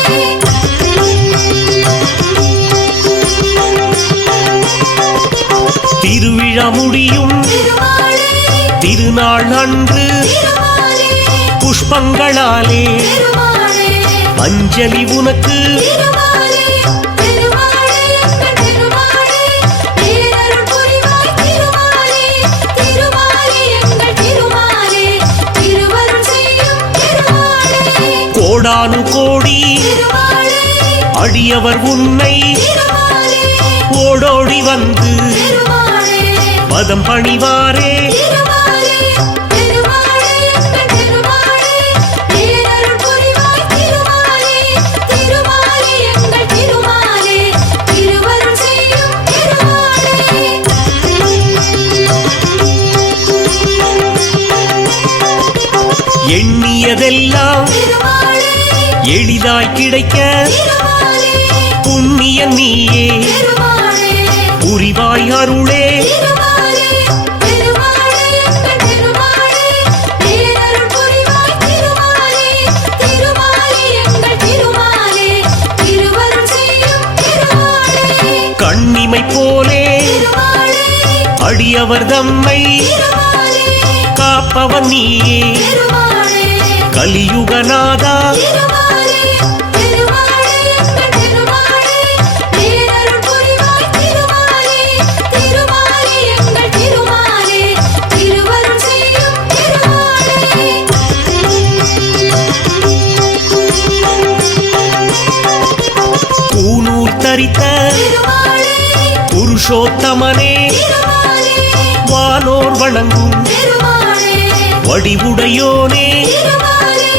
திருவிழா முடியும் திருமாலே திருநாள் அன்று திருமாலே புஷ்பங்களாலே திருமாலே அஞ்சலி உனக்கு. திருமாலே திருமாலே எங்கள் திருமாலே பேரருள் புரிவாய். திருமாலே திருமாலே எங்கள் திருமாலே திருவருள் செய்யும் திருமாலே. கோடானு கோடி திருமாலே அடியவர் உன்னை திருமாலே ஓடோடி வந்து திருமாலே பதம் பணிவாரே. திருமாலே திருமாலே எங்கள் திருமாலே பேரருள் புரிவாய். திருமாலே திருமாலே எங்கள் திருமாலே திருவருள் செய்யும் திருமாலே. எண்ணியதெல்லாம் திருமாலே எளிதாய் கிடைக்க திருமாலே புண்ணிய நீயே திருமாலே புரிவாய் அருளே. திருமாலே திருமாலே எங்கள் திருமாலே பேரருள் புரிவாய். திருமாலே திருமாலே எங்கள் திருமாலே திருவருள் செய்யும் திருமாலே. கண்ணிமை போலே திருமாலே அடியவர் தம்மை திருமாலே காப்பவன் நீயே திருமாலே கலியுகநாதா. திருமாலே திருமாலே எங்கள் திருமாலே பேரருள் புரிவாய். திருமாலே திருமாலே எங்கள் திருமாலே திருவருள் செய்யும் திருமாலே. பூநூல் தரித்த திருமாலே புருஷோத்தமனே திருமாலே வானோர் வணங்கும் திருமாலே வடிவுடையோனே. திருமாலே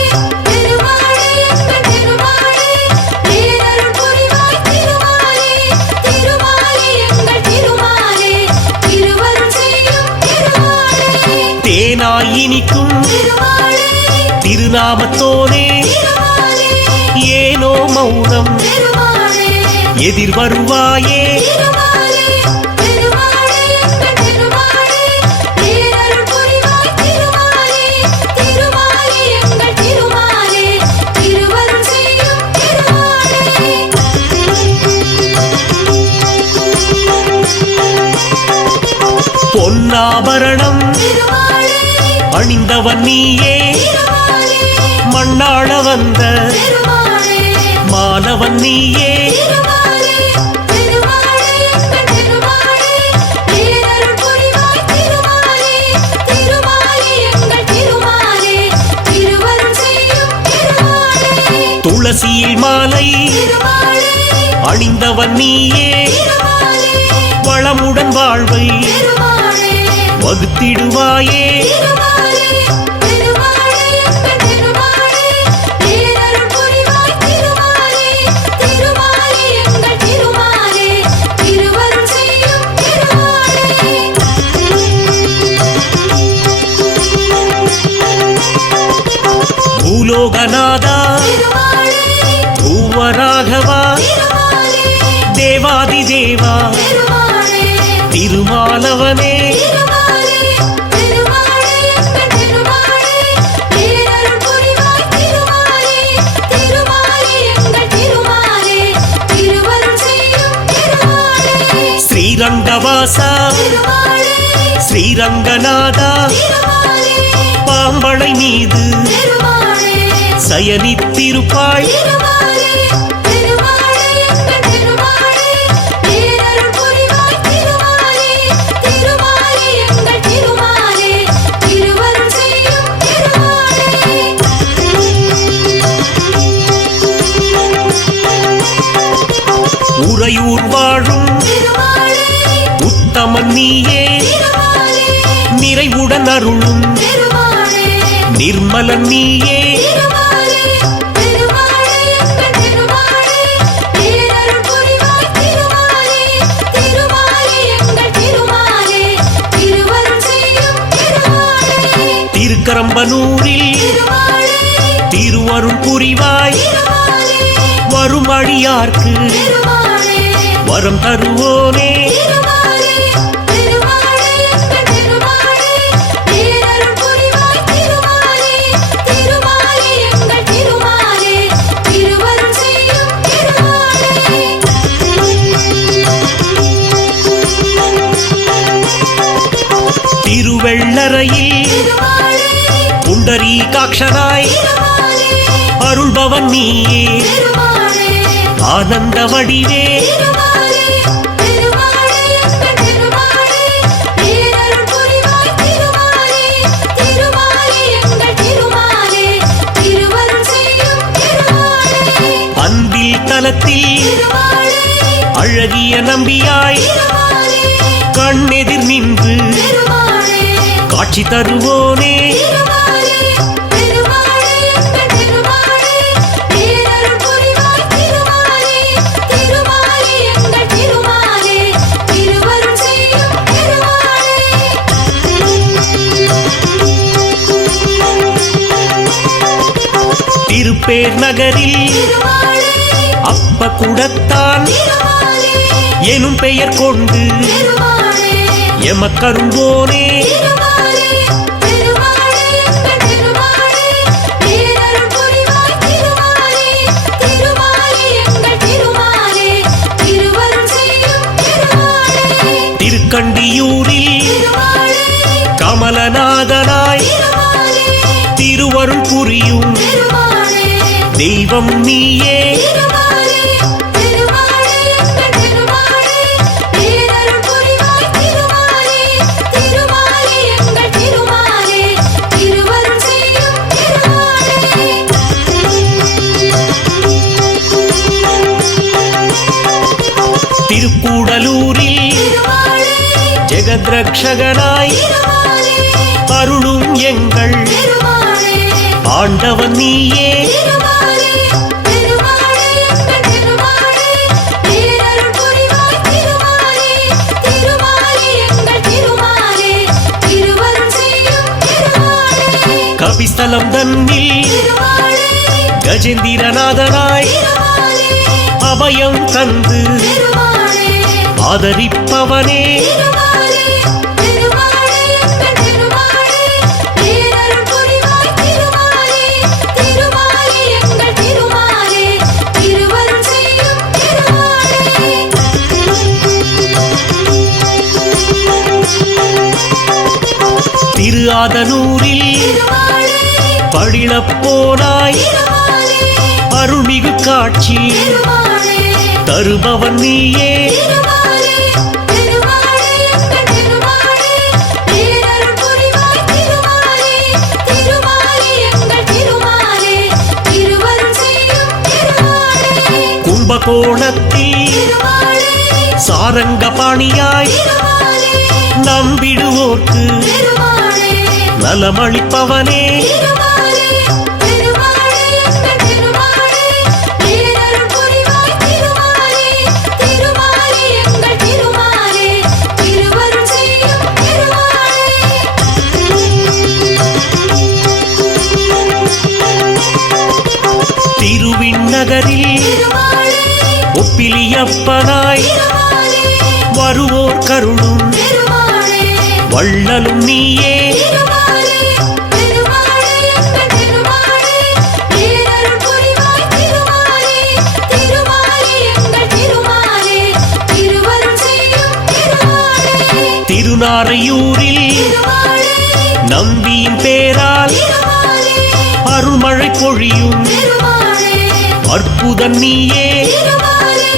திருமாலே எங்கள் திருமாலே பேரருள் புரிவாய். திருமாலே திருமாலே எங்கள் திருமாலே திருவருள் செய்யும் திருமாலே. தேனாய் இனிக்கும் திருமாலே திருநாமத்தோனே திருமாலே ஏனோ மௌனம் திருமாலே எதிர் வருவாயே திருமாலே திருமாலே எங்கள் திருமாலே பேரருள் புரிவாய் திருமாலே திருமாலே எங்கள் திருமாலே திருவருள் செய்யும் பொன்னாபரணம் திருமாலே அணிந்தவன் நீயே திருமாலே மண்ணாள வந்த திருமாலே மாணவன் நீயே திருமாலே திருமாலே எங்கள் திருமாலே பேரருள் புரிவாய் திருமாலே திருமாலே எங்கள் திருமாலே திருவருள் செய்யும் துளசியில் மாலை திருமாலே அணிந்தவன் நீயே திருமாலே வளமுடன் வாழ்வை திருமாலே வகுத்திடுவாயே திருமாலே திருமாலே எங்கள் திருமாலே பேரருள் புரிவாய் திருமாலே திருமாலே எங்கள் திருமாலே திருவருள் செய்யும் பூலோகநாதா திருமாலே பூவராகவா திருமாலே தேவாதி தேவா திருமாலே திருமாலவனே திருமாலே திருமாலே எங்கள் திருமாலே பேரருள் புரிவாய் திருமாலே திருமாலே எங்கள் திருமாலே திருவருள் செய்யும் ஸ்ரீரங்கவாசா திருமாலே ஸ்ரீரங்கநாதா திருமாலே பாம்பளை மீது திருமாலே சயனித்திருப்பாய் திருமாலே திருமாலே எங்கள் திருமாலே பேரருள் புரிவாய் திருமாலே திருமாலே எங்கள் திருமாலே திருவருள் செய்யும் உறையூர் வாழும் திருமாலே உத்தமன் நீயே திருமாலே நிறைவுடன் அருளும் திருமாலே நிர்மலன் நீயே திருமாலே திருமாலே எங்கள் திருமாலே பேரருள் புரிவாய் திருமாலே திருமாலே எங்கள் திருமாலே திருவருள் செய்யும் திருக்கரம்பனூரில் திருமாலே திருவருள் புரிவாய் திருமாலே வரும் அடியார்க்கு திருமாலே வரம் தருவோனே திருமாலே திருமாலே எங்கள் திருமாலே பேரருள் புரிவாய் திருமாலே திருமாலே எங்கள் திருமாலே திருவருள் செய்யும் திருவெள்ளரையில் திருமாலே புண்டரீகாட்சனாய் திருமாலே அருள்பவன் நீயே திருமாலே ஆனந்த வடிவே திருமாலே திருமாலே எங்கள் திருமாலே பேரருள் புரிவாய் திருமாலே திருமாலே எங்கள் திருமாலே திருவருள் செய்யும் அன்பில் தலத்தில் திருமாலே அழகிய நம்பியாய் திருமாலே கண்ணெதிர் நின்று திருமாலே காட்சி தருவோனே திருமாலே திருமாலே எங்கள் திருமாலே பேரருள் புரிவாய் திருமாலே திருமாலே எங்கள் திருமாலே திருவருள் செய்யும் திருப்பேர் நகரில் திருமாலே அப்ப குடத்தான் திருமாலே எனும் பெயர் கொண்டு திருமாலே எமக்கரும்போனே திருமாலே திருமாலே எங்கள் திருமாலே பேரருள் புரிவாய் திருமாலே திருமாலே எங்கள் திருமாலே திருவருள் செய்யும் திருக்கண்டியூரில் திருமாலே கமலநாதனாய் திருமாலே திருவருள் புரியும் திருமாலே தெய்வம் நீயே திருமாலே திருமாலே எங்கள் திருமாலே பேரருள் புரிவாய் திருமாலே திருமாலே எங்கள் திருமாலே திருவருள் செய்யும் திருக்கூடலூரில் திருமாலே ஜெகத்ரக்ஷகனாய் திருமாலே அருளும் எங்கள் திருமாலே ஆண்டவன் நீயே திருமாலே திருமாலே எங்கள் திருமாலே பேரருள் புரிவாய் திருமாலே திருமாலே எங்கள் திருமாலே திருவருள் செய்யும் கபிஸ்தலம் தன்னில் திருமாலே கஜேந்திரநாதனாய் திருமாலே அபயம் தந்து திருமாலே ஆதரிப்பவனே திருமாலே திருமாலே எங்கள் திருமாலே பேரருள் புரிவாய் திருமாலே திருமாலே எங்கள் திருமாலே திருவருள் செய்யும் திரு ஆதனூரில் திருமாலே பழிலப் போனாய் திருமாலே அருள்மிகு காட்சி திருமாலே தருபவன் நீயே திருமாலே திருமாலே எங்கள் திருமாலே பேரருள் புரிவாய் திருமாலே திருமாலே எங்கள் திருமாலே திருவருள் செய்யும் கும்பகோணத்தில் திருமாலே சாரங்கபாணியாய் திருமாலே நம்பிடுவோர்க்கு திருமாலே நலமளிப்பவனே திருமாலே திருமாலே எங்கள் திருமாலே பேரருள் புரிவாய் திருமாலே திருமாலே எங்கள் திருமாலே திருவருள் செய்யும் திருவிண்ணகரில் திருமாலே ஒப்பிலியப்பனாய் திருமாலே வருவோர் கருளும் திருமாலே வள்ளலும் நீயே திருமாலே திருமாலே எங்கள் திருமாலே பேரருள் புரிவாய் திருமாலே திருமாலே எங்கள் திருமாலே திருவருள் செய்யும் திருநாரையூரில் திருமாலே நம்பியின் பேரால் திருமாலே அருள்மழை பொழியும் திருமாலே அற்புதன் நீயே திருமாலே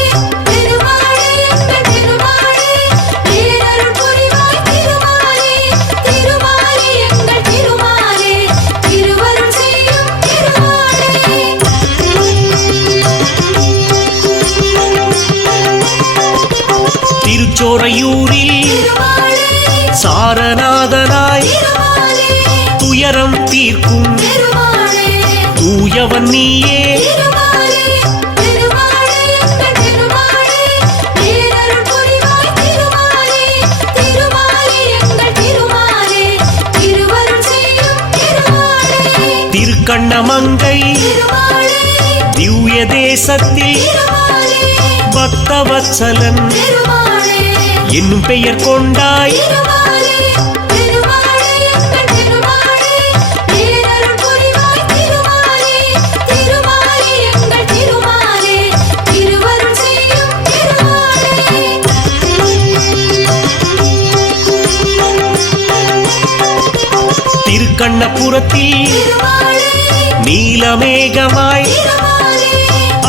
திருமாலே எங்கள் திருமாலே பேரருள் புரிவாய் திருமாலே திருமாலே எங்கள் திருமாலே திருவருள் செய்யும் திருச்சோரையூரில் திருமாலே சாரநாதனாய் திருமாலே துயரம் தீர்க்கும் திருமாலே தூயவன் நீயே திருமாலே திருமாலே எங்கள் திருமாலே பேரருள் புரிவாய் திருமாலே திருமாலே எங்கள் திருமாலே திருவருள் செய்யும் திருக்கண்ணமங்கை திருமாலே திவ்ய தேசத்தில் திருமாலே பக்தவத்சலன் திருமாலே என்னும் பெயர் கொண்டாய் திருமாலே திருமாலே எங்கள் திருமாலே பேரருள் புரிவாய் திருமாலே திருமாலே எங்கள் திருமாலே திருவருள் செய்யும் திருக்கண்ணபுரத்தில் திருமாலே நீலமேகமாய் திருமாலே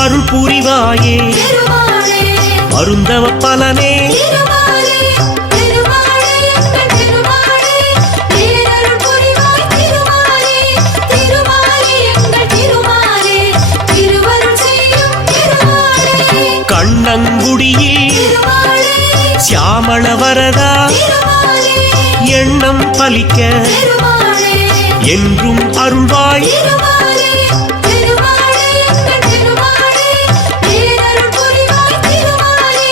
அருள் புரிவாயே திருமாலே அருந்தவ பலனே திருமாலே திருமாலே எங்கள் திருமாலே பேரருள் புரிவாய் திருமாலே திருமாலே எங்கள் திருமாலே திருவருள் செய்யும் கண்ணங்குடியில் திருமாலே சியாமள வரதா திருமாலே எண்ணம் பலிக்க திருமாலே என்றும் அருள்வாய் திருமாலே திருமாலே எங்கள் திருமாலே பேரருள் புரிவாய் திருமாலே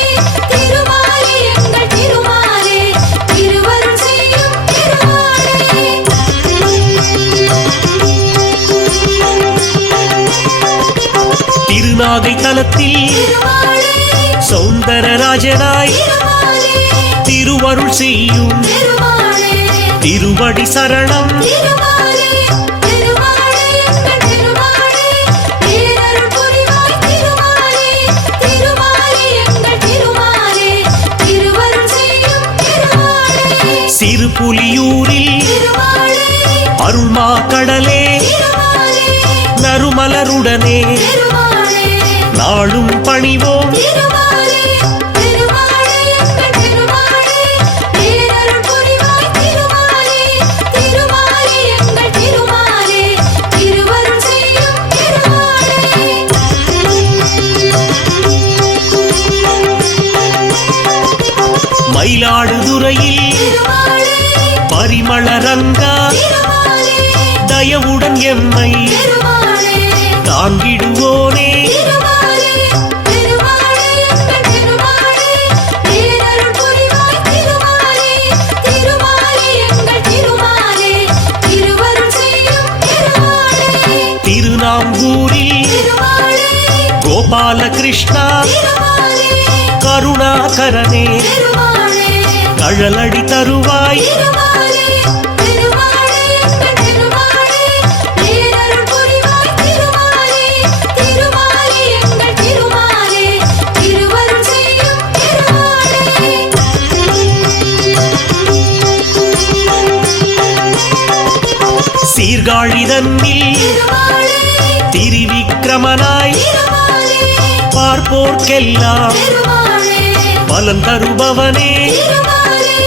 திருமாலே எங்கள் திருமாலே திருவருள் செய்யும் திருநாகை தலத்தில் திருமாலே சௌந்தரராஜனாய் திருமாலே திருவருள் செய்யும் திருமாலே திருவடி சரணம் திருமாலே திருமாலே எங்கள் திருமாலே பேரருள் புரிவாய் திருமாலே திருமாலே எங்கள் திருமாலே திருவருள் செய்யும் சிறுபுலியூரில் திருமாலே அருள்மா கடலே திருமாலே நறுமலருடனே திருமாலே நாளும் பணிவோம் திருமாலே திருமாலே எங்கள் திருமாலே பேரருள் புரிவாய் திருமாலே திருமாலே எங்கள் திருமாலே திருவருள் செய்யும் மயிலாடுதுறையில் திருமாலே பரிமளரங்கா திருமாலே தயவுடன் எம்மை திருமாலே தாங்கிடுவோனே திருமாலே திருமாலே எங்கள் திருமாலே பேரருள் புரிவாய் திருமாலே திருமாலே எங்கள் திருமாலே திருவருள் செய்யும் கோபால கிருஷ்ணா திருமாலே கருணாகரனே திருமாலே கழலடி தருவாய் திருமாலே திருமாலே எங்கள் திருமாலே பேரருள் புரிவாய் திருமாலே திருமாலே எங்கள் திருமாலே திருவருள் செய்யும் திருமாலே சீர்காழிதன்னில் திருமாலே திரிவிக்ரமனாய் திருமாலே பார்ப்போர்க்கெல்லாம் திருமாலே பலன் தருபவனே திருமாலே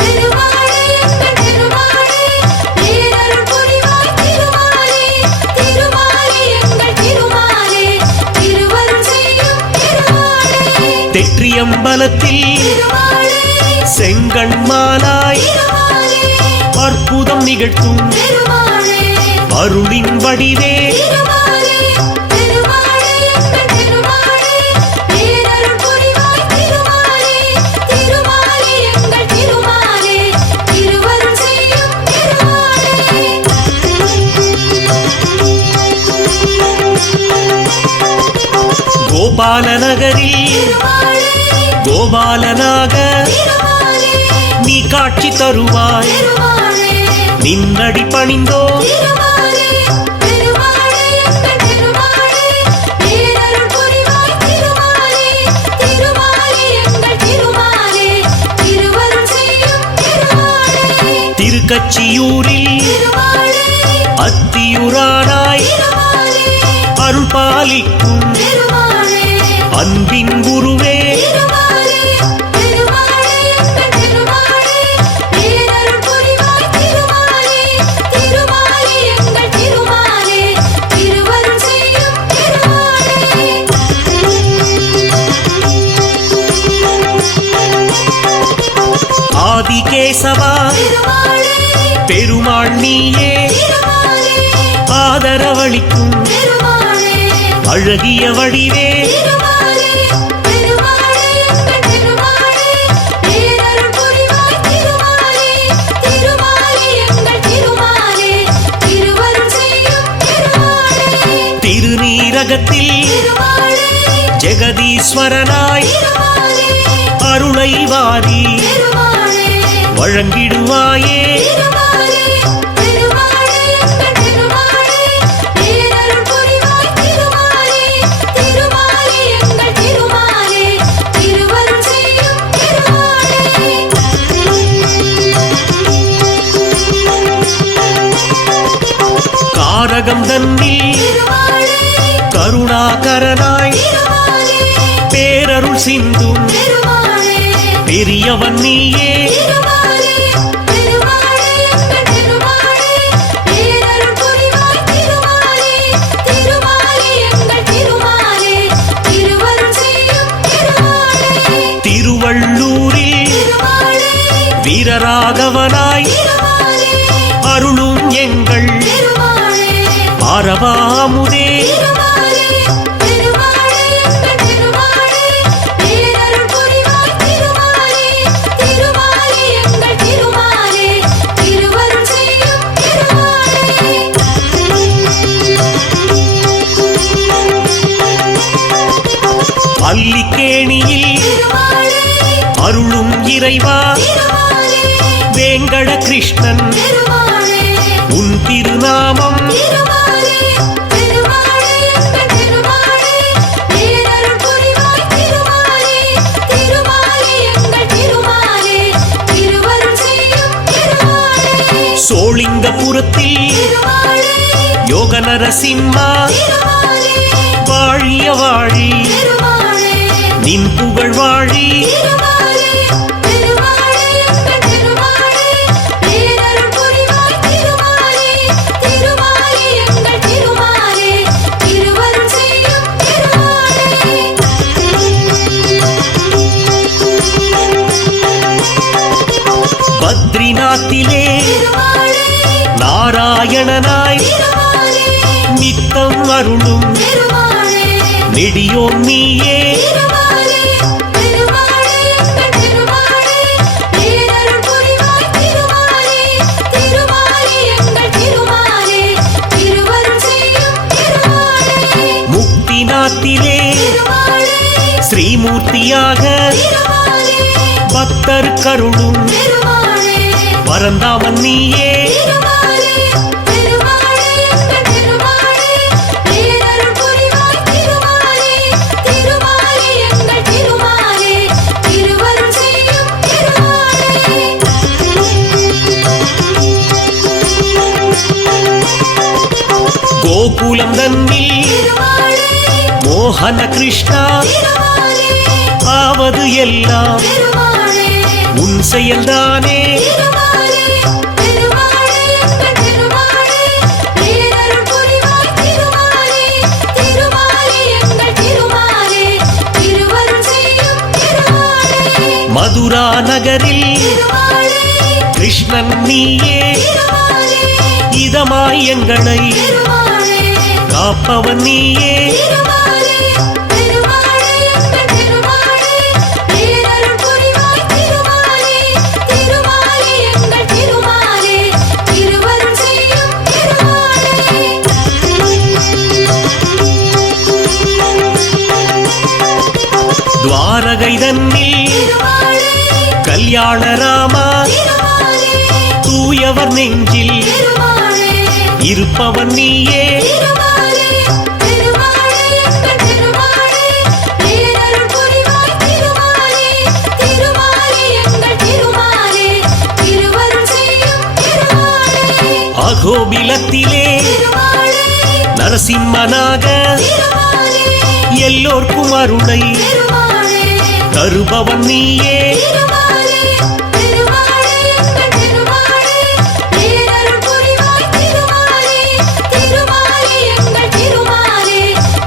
திருமாலே எங்கள் திருமாலே பேரருள் புரிவாய் திருமாலே திருமாலே எங்கள் திருமாலே திருவருள் செய்யும் திருமாலே தெற்றியம்பலத்தில் திருமாலே செங்கண்மாலாய் திருமாலே அற்புதம் நிகழ்த்தும் திருமாலே அருளின் வடிவே திருமாலே திருமாலே எங்கள் திருமாலே பேரருள் புரிவாய் திருமாலே திருமாலே எங்கள் திருமாலே திருவருள் செய்யும் திருமாலே கோபாலநகரில் திருமாலே கோபாலனாக திருமாலே நீ காட்சி தருவாய் திருமாலே நின்னடி பணிந்தோ திருமாலே திருமாலே எங்கள் திருமாலே பேரருள் புரிவாய் திருமாலே திருமாலே எங்கள் திருமாலே திருவருள் செய்யும் திருமாலே திருக்கச்சியூரில் திருமாலே அத்தியுரானாய் திருமாலே அருள் பாலிக்கும் திருமாலே அன்பின் குருவே திருமாலே திருமாலே எங்கள் திருமாலே பேரருள் புரிவாய் திருமாலே திருமாலே எங்கள் திருமாலே திருவருள் செய்யும் திருமாலே ஆதிகேசவா திருமாலே பெருமாள் நீயே திருமாலே ஆதரவளிக்கும் திருமாலே அழகிய வடிவே திருமாலே திருமாலே எங்கள் திருமாலே பேரருள் புரிவாய் திருமாலே திருமாலே எங்கள் திருமாலே திருவருள் செய்யும் திருமாலே திருநீரகத்தில் திருமாலே ஜெகதீஸ்வரனாய் திருமாலே அருளை வாரி திருமாலே வழங்கிடுவாயே திருமாலே திருமாலே எங்கள் திருமாலே பேரருள் புரிவாய் திருமாலே திருமாலே எங்கள் திருமாலே திருவருள் செய்யும் திருமாலே காரகம் தன்னில் திருமாலே கருணாகரனாய் திருமாலே பேரருள் சிந்தும் திருமாலே பெரியவன் நீயே திருமாலே திருமாலே எங்கள் திருமாலே பேரருள் புரிவாய் திருமாலே திருமாலே எங்கள் திருமாலே திருவருள் செய்யும் திருமாலே திருவள்ளூரில் திருமாலே வீரராகவனாய் திருமாலே அருளும் எங்கள் திருமாலே ஆரவாமுதே திருமாலே திருமாலே எங்கள் திருமாலே பேரருள் புரிவாய் திருமாலே திருமாலே எங்கள் திருமாலே திருவருள் செய்யும் திருமாலே அல்லிக்கேணியில் திருமாலே அருளும் இறைவா திருமாலே வேங்கட கிருஷ்ணன் திருமாலே உன் திருநாமம் திருமாலே திருமாலே எங்கள் திருமாலே பேரருள் புரிவாய் திருமாலே திருமாலே எங்கள் திருமாலே திருவருள் செய்யும் திருமாலே சோளிங்கபுரத்தில் திருமாலே யோக நரசிம்மா திருமாலே வாழிய வாழி திருமாலே நின் புகழ் வாழி திருமாலே திருமாலே எங்கள் திருமாலே பேரருள் புரிவாய் திருமாலே திருமாலே எங்கள் திருமாலே திருவருள் செய்யும் திருமாலே பத்ரிநாத்திலே திருமாலே நாராயணனாய் திருமாலே நித்தம் அருளும் திருமாலே நெடியோன் நீயே திருமாலே திருமாலே எங்கள் திருமாலே பேரருள் புரிவாய் திருமாலே திருமாலே எங்கள் திருமாலே திருவருள் செய்யும் திருமாலே முக்திநாத்திலே பதியாக திருமாலே பக்தர் கருளும் திருமாலே பரந்தாமன் நீயே திருமாலே திருமாலே எங்கள் திருமாலே பேரருள் புரிவாய் திருமாலே திருமாலே எங்கள் திருமாலே திருவருள் செய்யும் திருமாலே கோகுலம் தன்னில் திருமாலே மோகன கிருஷ்ணா திருமாலே ஆவது எல்லாம் திருமாலே உன் செயல்தானே திருமாலே திருமாலே எங்கள் திருமாலே பேரருள் புரிவாய் திருமாலே திருமாலே எங்கள் திருமாலே திருவருள் செய்யும் திருமாலே மதுரா நகரில் திருமாலே கிருஷ்ணன் நீயே திருமாலே இதமாய் எங்களை திருமாலே காப்பவன் நீயே திருமாலே திருமாலே எங்கள் திருமாலே பேரருள் புரிவாய் திருமாலே திருமாலே எங்கள் திருமாலே திருவருள் செய்யும் திருமாலே துவாரகை தன்னில் திருமாலே கல்யாண ராமா திருமாலே தூயவர் நெஞ்சில் திருமாலே இருப்பவன் நீயே திருமாலே திருமாலே எங்கள் திருமாலே பேரருள் புரிவாய் திருமாலே திருமாலே எங்கள் திருமாலே திருவருள் செய்யும் திருமாலே அகோபிலத்திலே திருமாலே நரசிம்மனாக திருமாலே எல்லோர்க்கும் அருளை திருமாலே தருபவன் நீயே திருமாலே திருமாலே எங்கள் திருமாலே பேரருள் புரிவாய் திருமாலே திருமாலே எங்கள் திருமாலே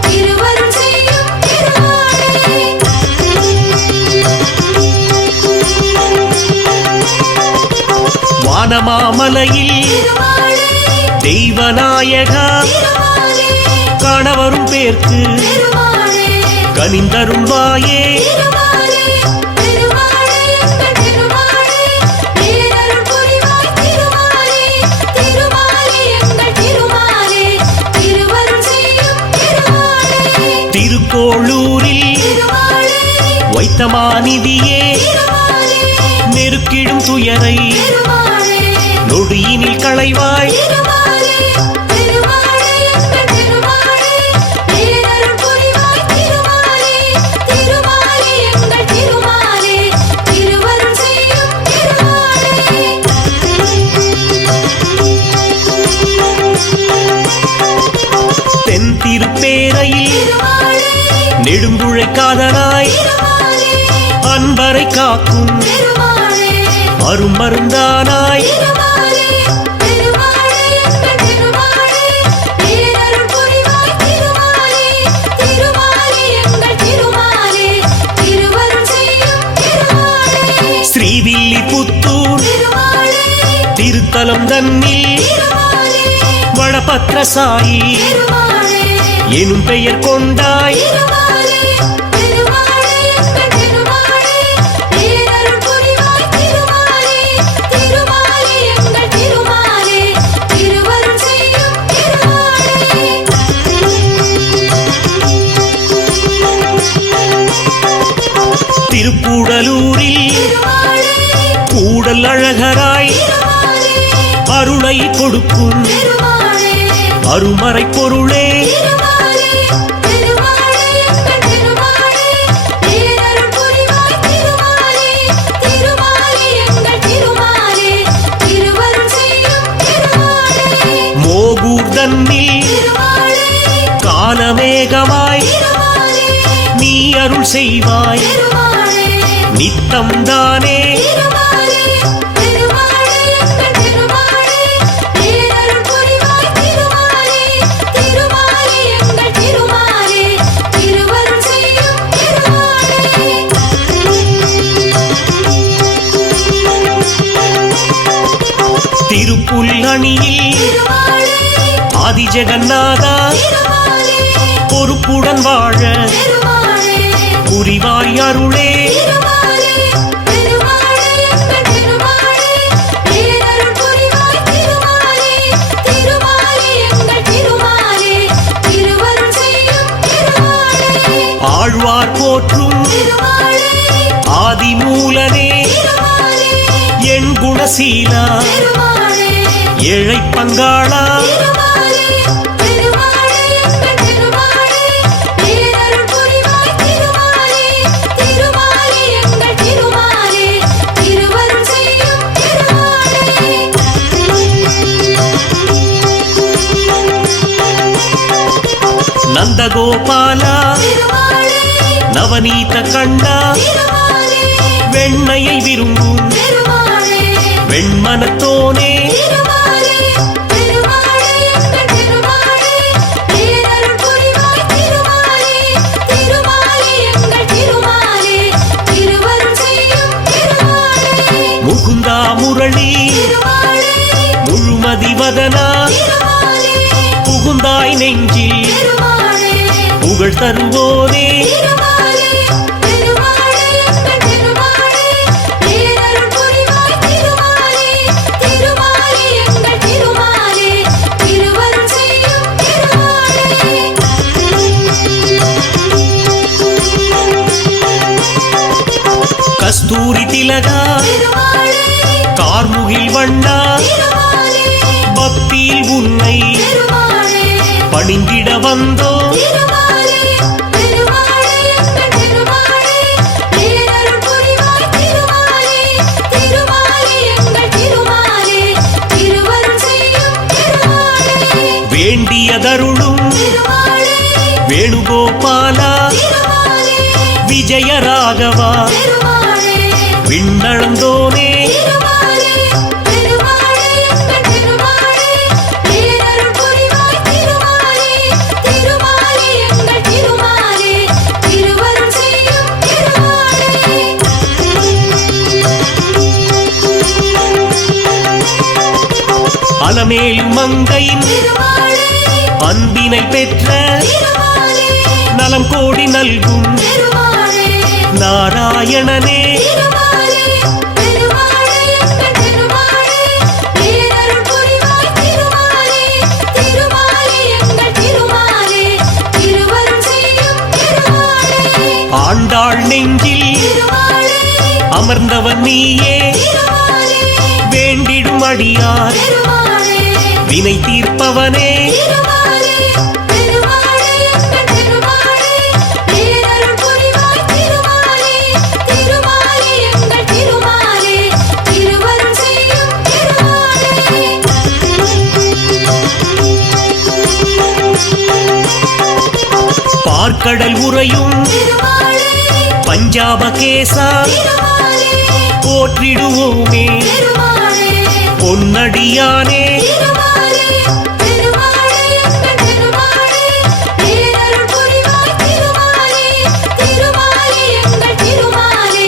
திருவருள் செய்யும் திருமாலே வானமாமலையில் திருமாலே தெய்வநாயகா திருமாலே காணவரும் பேர்க்கு திருமாலே கனிந்தருள்வாயே திருமாலே திருமாலே எங்கள் திருமாலே பேரருள் புரிவாய் திருமாலே திருமாலே எங்கள் திருமாலே திருவருள் செய்யும் திருமாலே திருக்கோளூரில் திருமாலே வைத்தமாநிதியே திருமாலே நெருக்கிடும் துயரை திருமாலே நொடியினில் களைவாய் திருமாலே திருமாலே எங்கள் திருமாலே பேரருள் புரிவாய் திருமாலே திருமாலே எங்கள் திருமாலே திருவருள் செய்யும் திருமாலே தென் திருப்பேரையில் திருமாலே நெடுங்குழைக்காதனாய் திருமாலே அன்பரை காக்கும் திருமாலே அருமருந்தானாய் திருமாலே திருமாலே எங்கள் திருமாலே பேரருள் புரிவாய் திருமாலே திருமாலே எங்கள் திருமாலே திருவருள் செய்யும் திருமாலே ஸ்ரீவில்லிபுத்தூர் திருமாலே திருத்தலம் தன்னில் திருமாலே வடபத்ரசாயி திருமாலே எனும் பெயர் கொண்டாய் திருமாலே திருமாலே எங்கள் திருமாலே பேரருள் புரிவாய் திருமாலே திருமாலே எங்கள் திருமாலே திருவருள் செய்யும் திருமாலே திருப்புடலூரில் திருமாலே கூடல் அழகராய் திருமாலே அருளை கொடுக்கும் திருமாலே அருமறை பொருளே திருமாலே திருமாலே எங்கள் திருமாலே பேரருள் புரிவாய் திருமாலே திருமாலே எங்கள் திருமாலே திருவருள் செய்யும் திருமாலே மோகூர் தன்னில் திருமாலே காலமேகமாய் திருமாலே நீ அருள் செய்வாய் திருமாலே நித்தம் தானே திருமாலே திருமாலே எங்கள் திருமாலே பேரருள் புரிவாய் திருமாலே திருமாலே எங்கள் திருமாலே திருவருள் செய்யும் திருமாலே திருப்புல்லணியில் திருமாலே ஆதிஜெகநாதா திருமாலே பொறுப்புடன் வாழ திருமாலே புரிவாய் அருளே திருமாலே திருமாலே எங்கள் திருமாலே பேரருள் புரிவாய் திருமாலே திருமாலே எங்கள் திருமாலே திருவருள் செய்யும் திருமாலே ஆழ்வார் போற்றும் திருமாலே ஆதிமூலனே திருமாலே என் குணசீலா திருமாலே ஏழை பங்காளா திருமாலே திருமாலே எங்கள் திருமாலே பேரருள் புரிவாய் திருமாலே திருமாலே எங்கள் திருமாலே திருவருள் செய்யும் திருமாலே நந்தகோபாலா திருமாலே நவநீத கண்டா திருமாலே வெண்ணையை விரும்பும் திருமாலே வெண்மனத்தோனே திருமாலே திருமாலே எங்கள் திருமாலே பேரருள் புரிவாய் திருமாலே திருமாலே எங்கள் திருமாலே திருவருள் செய்யும் திருமாலே முகுந்தா முரளி திருமாலே முழுமதி வதனா திருமாலே புகுந்தாய் நெஞ்சில் திருமாலே புகழ் தருவோனே திருமாலே திருமாலே எங்கள் திருமாலே பேரருள் புரிவாய் திருமாலே திருமாலே எங்கள் திருமாலே திருவருள் செய்யும் கஸ்தூரி திலகா திருமாலே கார்முகில் வண்ணா திருமாலே பக்தியில் உன்னை திருமாலே பணிந்திட வந்தோ திருமாலே திருமாலே எங்கள் திருமாலே பேரருள் புரிவாய் திருமாலே திருமாலே எங்கள் திருமாலே திருவருள் செய்யும் திருமாலே வேண்டியதருளும் திருமாலே வேணுகோபாலா திருமாலே விஜயராகவா திருமாலே விண்ணளந்தோனே திருமாலே திருமாலே எங்கள் திருமாலே பேரருள் புரிவாய் திருமாலே திருமாலே எங்கள் திருமாலே திருவருள் செய்யும் திருமாலே அலமேல் மங்கையின் திருமாலே அன்பினை பெற்ற திருமாலே நலம் கோடி நல்கும் திருமாலே நாராயணனே திருமாலே திருமாலே எங்கள் திருமாலே பேரருள் புரிவாய் திருமாலே திருமாலே எங்கள் திருமாலே திருவருள் செய்யும் திருமாலே ஆண்டாள் நெஞ்சில் திருமாலே அமர்ந்தவன் நீயே திருமாலே வேண்டிடும் அடியார் திருமாலே வினை தீர்ப்பவனே திருமாலே திருமாலே எங்கள் திருமாலே பேரருள் புரிவாய் திருமாலே திருமாலே எங்கள் திருமாலே திருவருள் செய்யும் திருமாலே பார்க்கடல் உறையும் திருமாலே பஞ்சாபகேசா திருமாலே போற்றிடுவோமே திருமாலே பொன்னடியானே திருமாலே திருமாலே எங்கள் திருமாலே பேரருள் புரிவாய் திருமாலே திருமாலே எங்கள் திருமாலே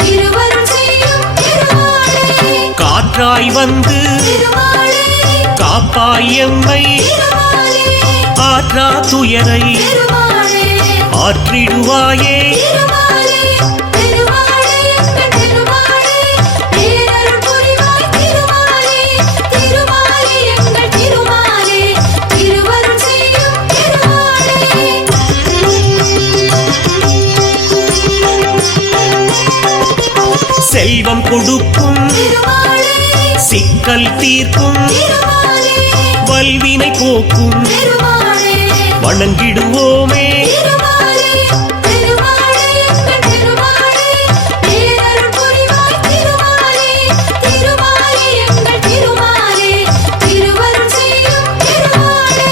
திருவருள் செய்யும் திருமாலே காற்றாய் வந்து திருமாலே காப்பாய் எம்மை திருமாலே ஆற்றா துயரை திருமாலே ஆற்றிடுவாயே திருமாலே திருமாலே எங்கள் திருமாலே பேரருள் புரிவாய் திருமாலே திருமாலே எங்கள் திருமாலே திருவருள் செய்யும் திருமாலே செல்வம் கொடுக்கும் திருமாலே சிக்கல் தீர்க்கும் திருமாலே வல்வினை போக்கும் திருமாலே வணங்கிடுவோமே திருமாலே திருமாலே எங்கள் திருமாலே பேரருள் புரிவாய் திருமாலே திருமாலே எங்கள் திருமாலே திருவருள் செய்யும் திருமாலே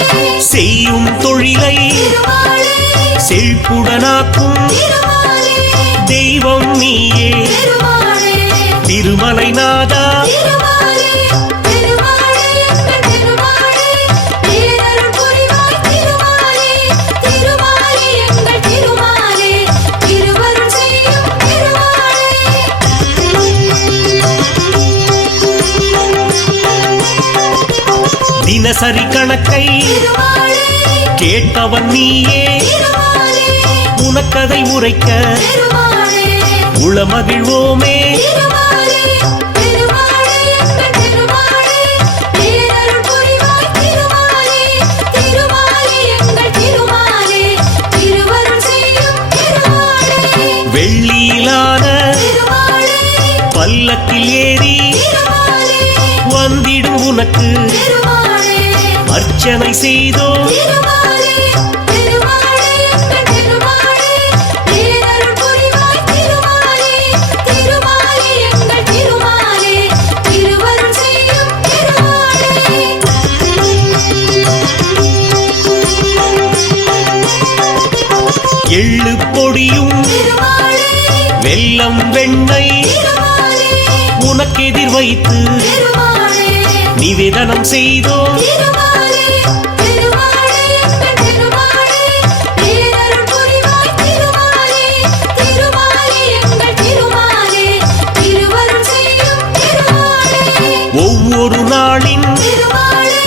செய்யும் தொழிலை திருமாலே செழிப்புடனாக்கும் திருமாலே தெய்வம் நீயே திருமாலே திருமலை நாதா திருமாலே திருமாலே எங்கள் திருமாலே பேரருள் புரிவாய் திருமாலே திருமாலே எங்கள் திருமாலே திருவருள் செய்யும் திருமாலே தினசரி கணக்கை திருமாலே கேட்பவன் நீயே திருமாலே உனக்கதை உரைக்க திருமாலே உளமகிழ்வோமே திருமாலே திருமாலே எங்கள் திருமாலே பேரருள் புரிவாய் திருமாலே திருமாலே எங்கள் திருமாலே திருவருள் செய்யும் திருமாலே வெள்ளியிலான திருமாலே அர்ச்சனை செய்தோம் திருமாலே திருமாலே எங்கள் திருமாலே பேரருள் புரிவாய் திருமாலே திருமாலே எங்கள் திருமாலே திருவருள் செய்யும் திருமாலே எள்ளு பொடியும் திருமாலே வெல்லம் வெண்ணெய் திருமாலே உனக்கெதிர் வைத்து திருமாலே நிவேதனம் செய்தோம் திருமாலே திருமாலே எங்கள் திருமாலே பேரருள் புரிவாய் திருமாலே திருமாலே எங்கள் திருமாலே திருவருள் செய்யும் திருமாலே ஒவ்வொரு நாளின் திருமாலே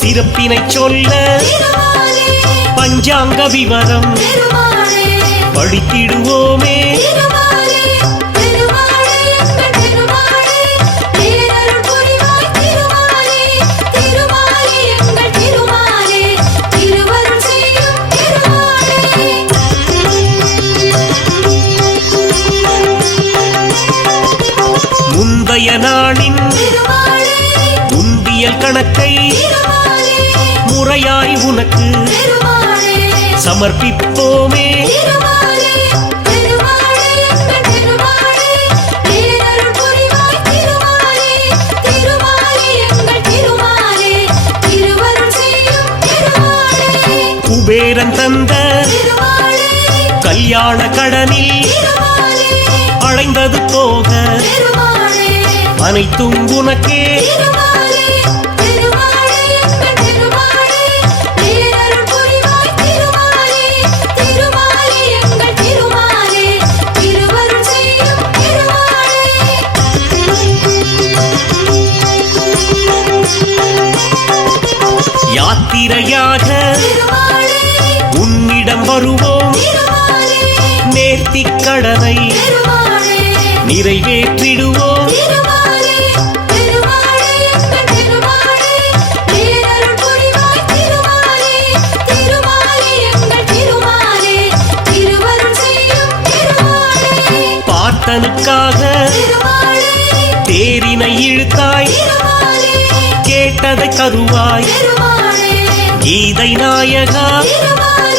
சிறப்பினை சொல்ல திருமாலே பஞ்சாங்க விவரம் திருமாலே படித்திடுவோமே திருமாலே திருமாலே எங்கள் திருமாலே பேரருள் புரிவாய் திருமாலே திருமாலே எங்கள் திருமாலே திருவருள் செய்யும் திருமாலே முந்தைய நாளின் திருமாலே உண்டியல் கணக்கை திருமாலே முறையாய் உனக்கு திருமாலே சமர்ப்பிப்போமே திருமாலே திருமாலே எங்கள் திருமாலே பேரருள் புரிவாய் திருமாலே திருமாலே எங்கள் திருமாலே திருவருள் செய்யும் திருமாலே குபேரன் தந்த திருமாலே கல்யாண கடனில் திருமாலே அடைந்தது போக திருமாலே அனைத்தும் உனக்கே திருமாலே திருமாலே எங்கள் திருமாலே பேரருள் புரிவாய் திருமாலே திருமாலே எங்கள் திருமாலே திருவருள் செய்யும் திருமாலே யாத்திரையாக திருமாலே உன்னிடம் வருவோம் திருமாலே நேர்த்திக் கடனை திருமாலே நிறைவேற்றிடுவோம் திருமாலே திருமாலே எங்கள் திருமாலே பேரருள் புரிவாய் திருமாலே திருமாலே எங்கள் திருமாலே திருவருள் செய்யும் திருமாலே பார்த்தனுக்காக திருமாலே தேரினை இழுத்தாய் திருமாலே கேட்டதை தருவாய் திருமாலே கீதை நாயகா திருமாலே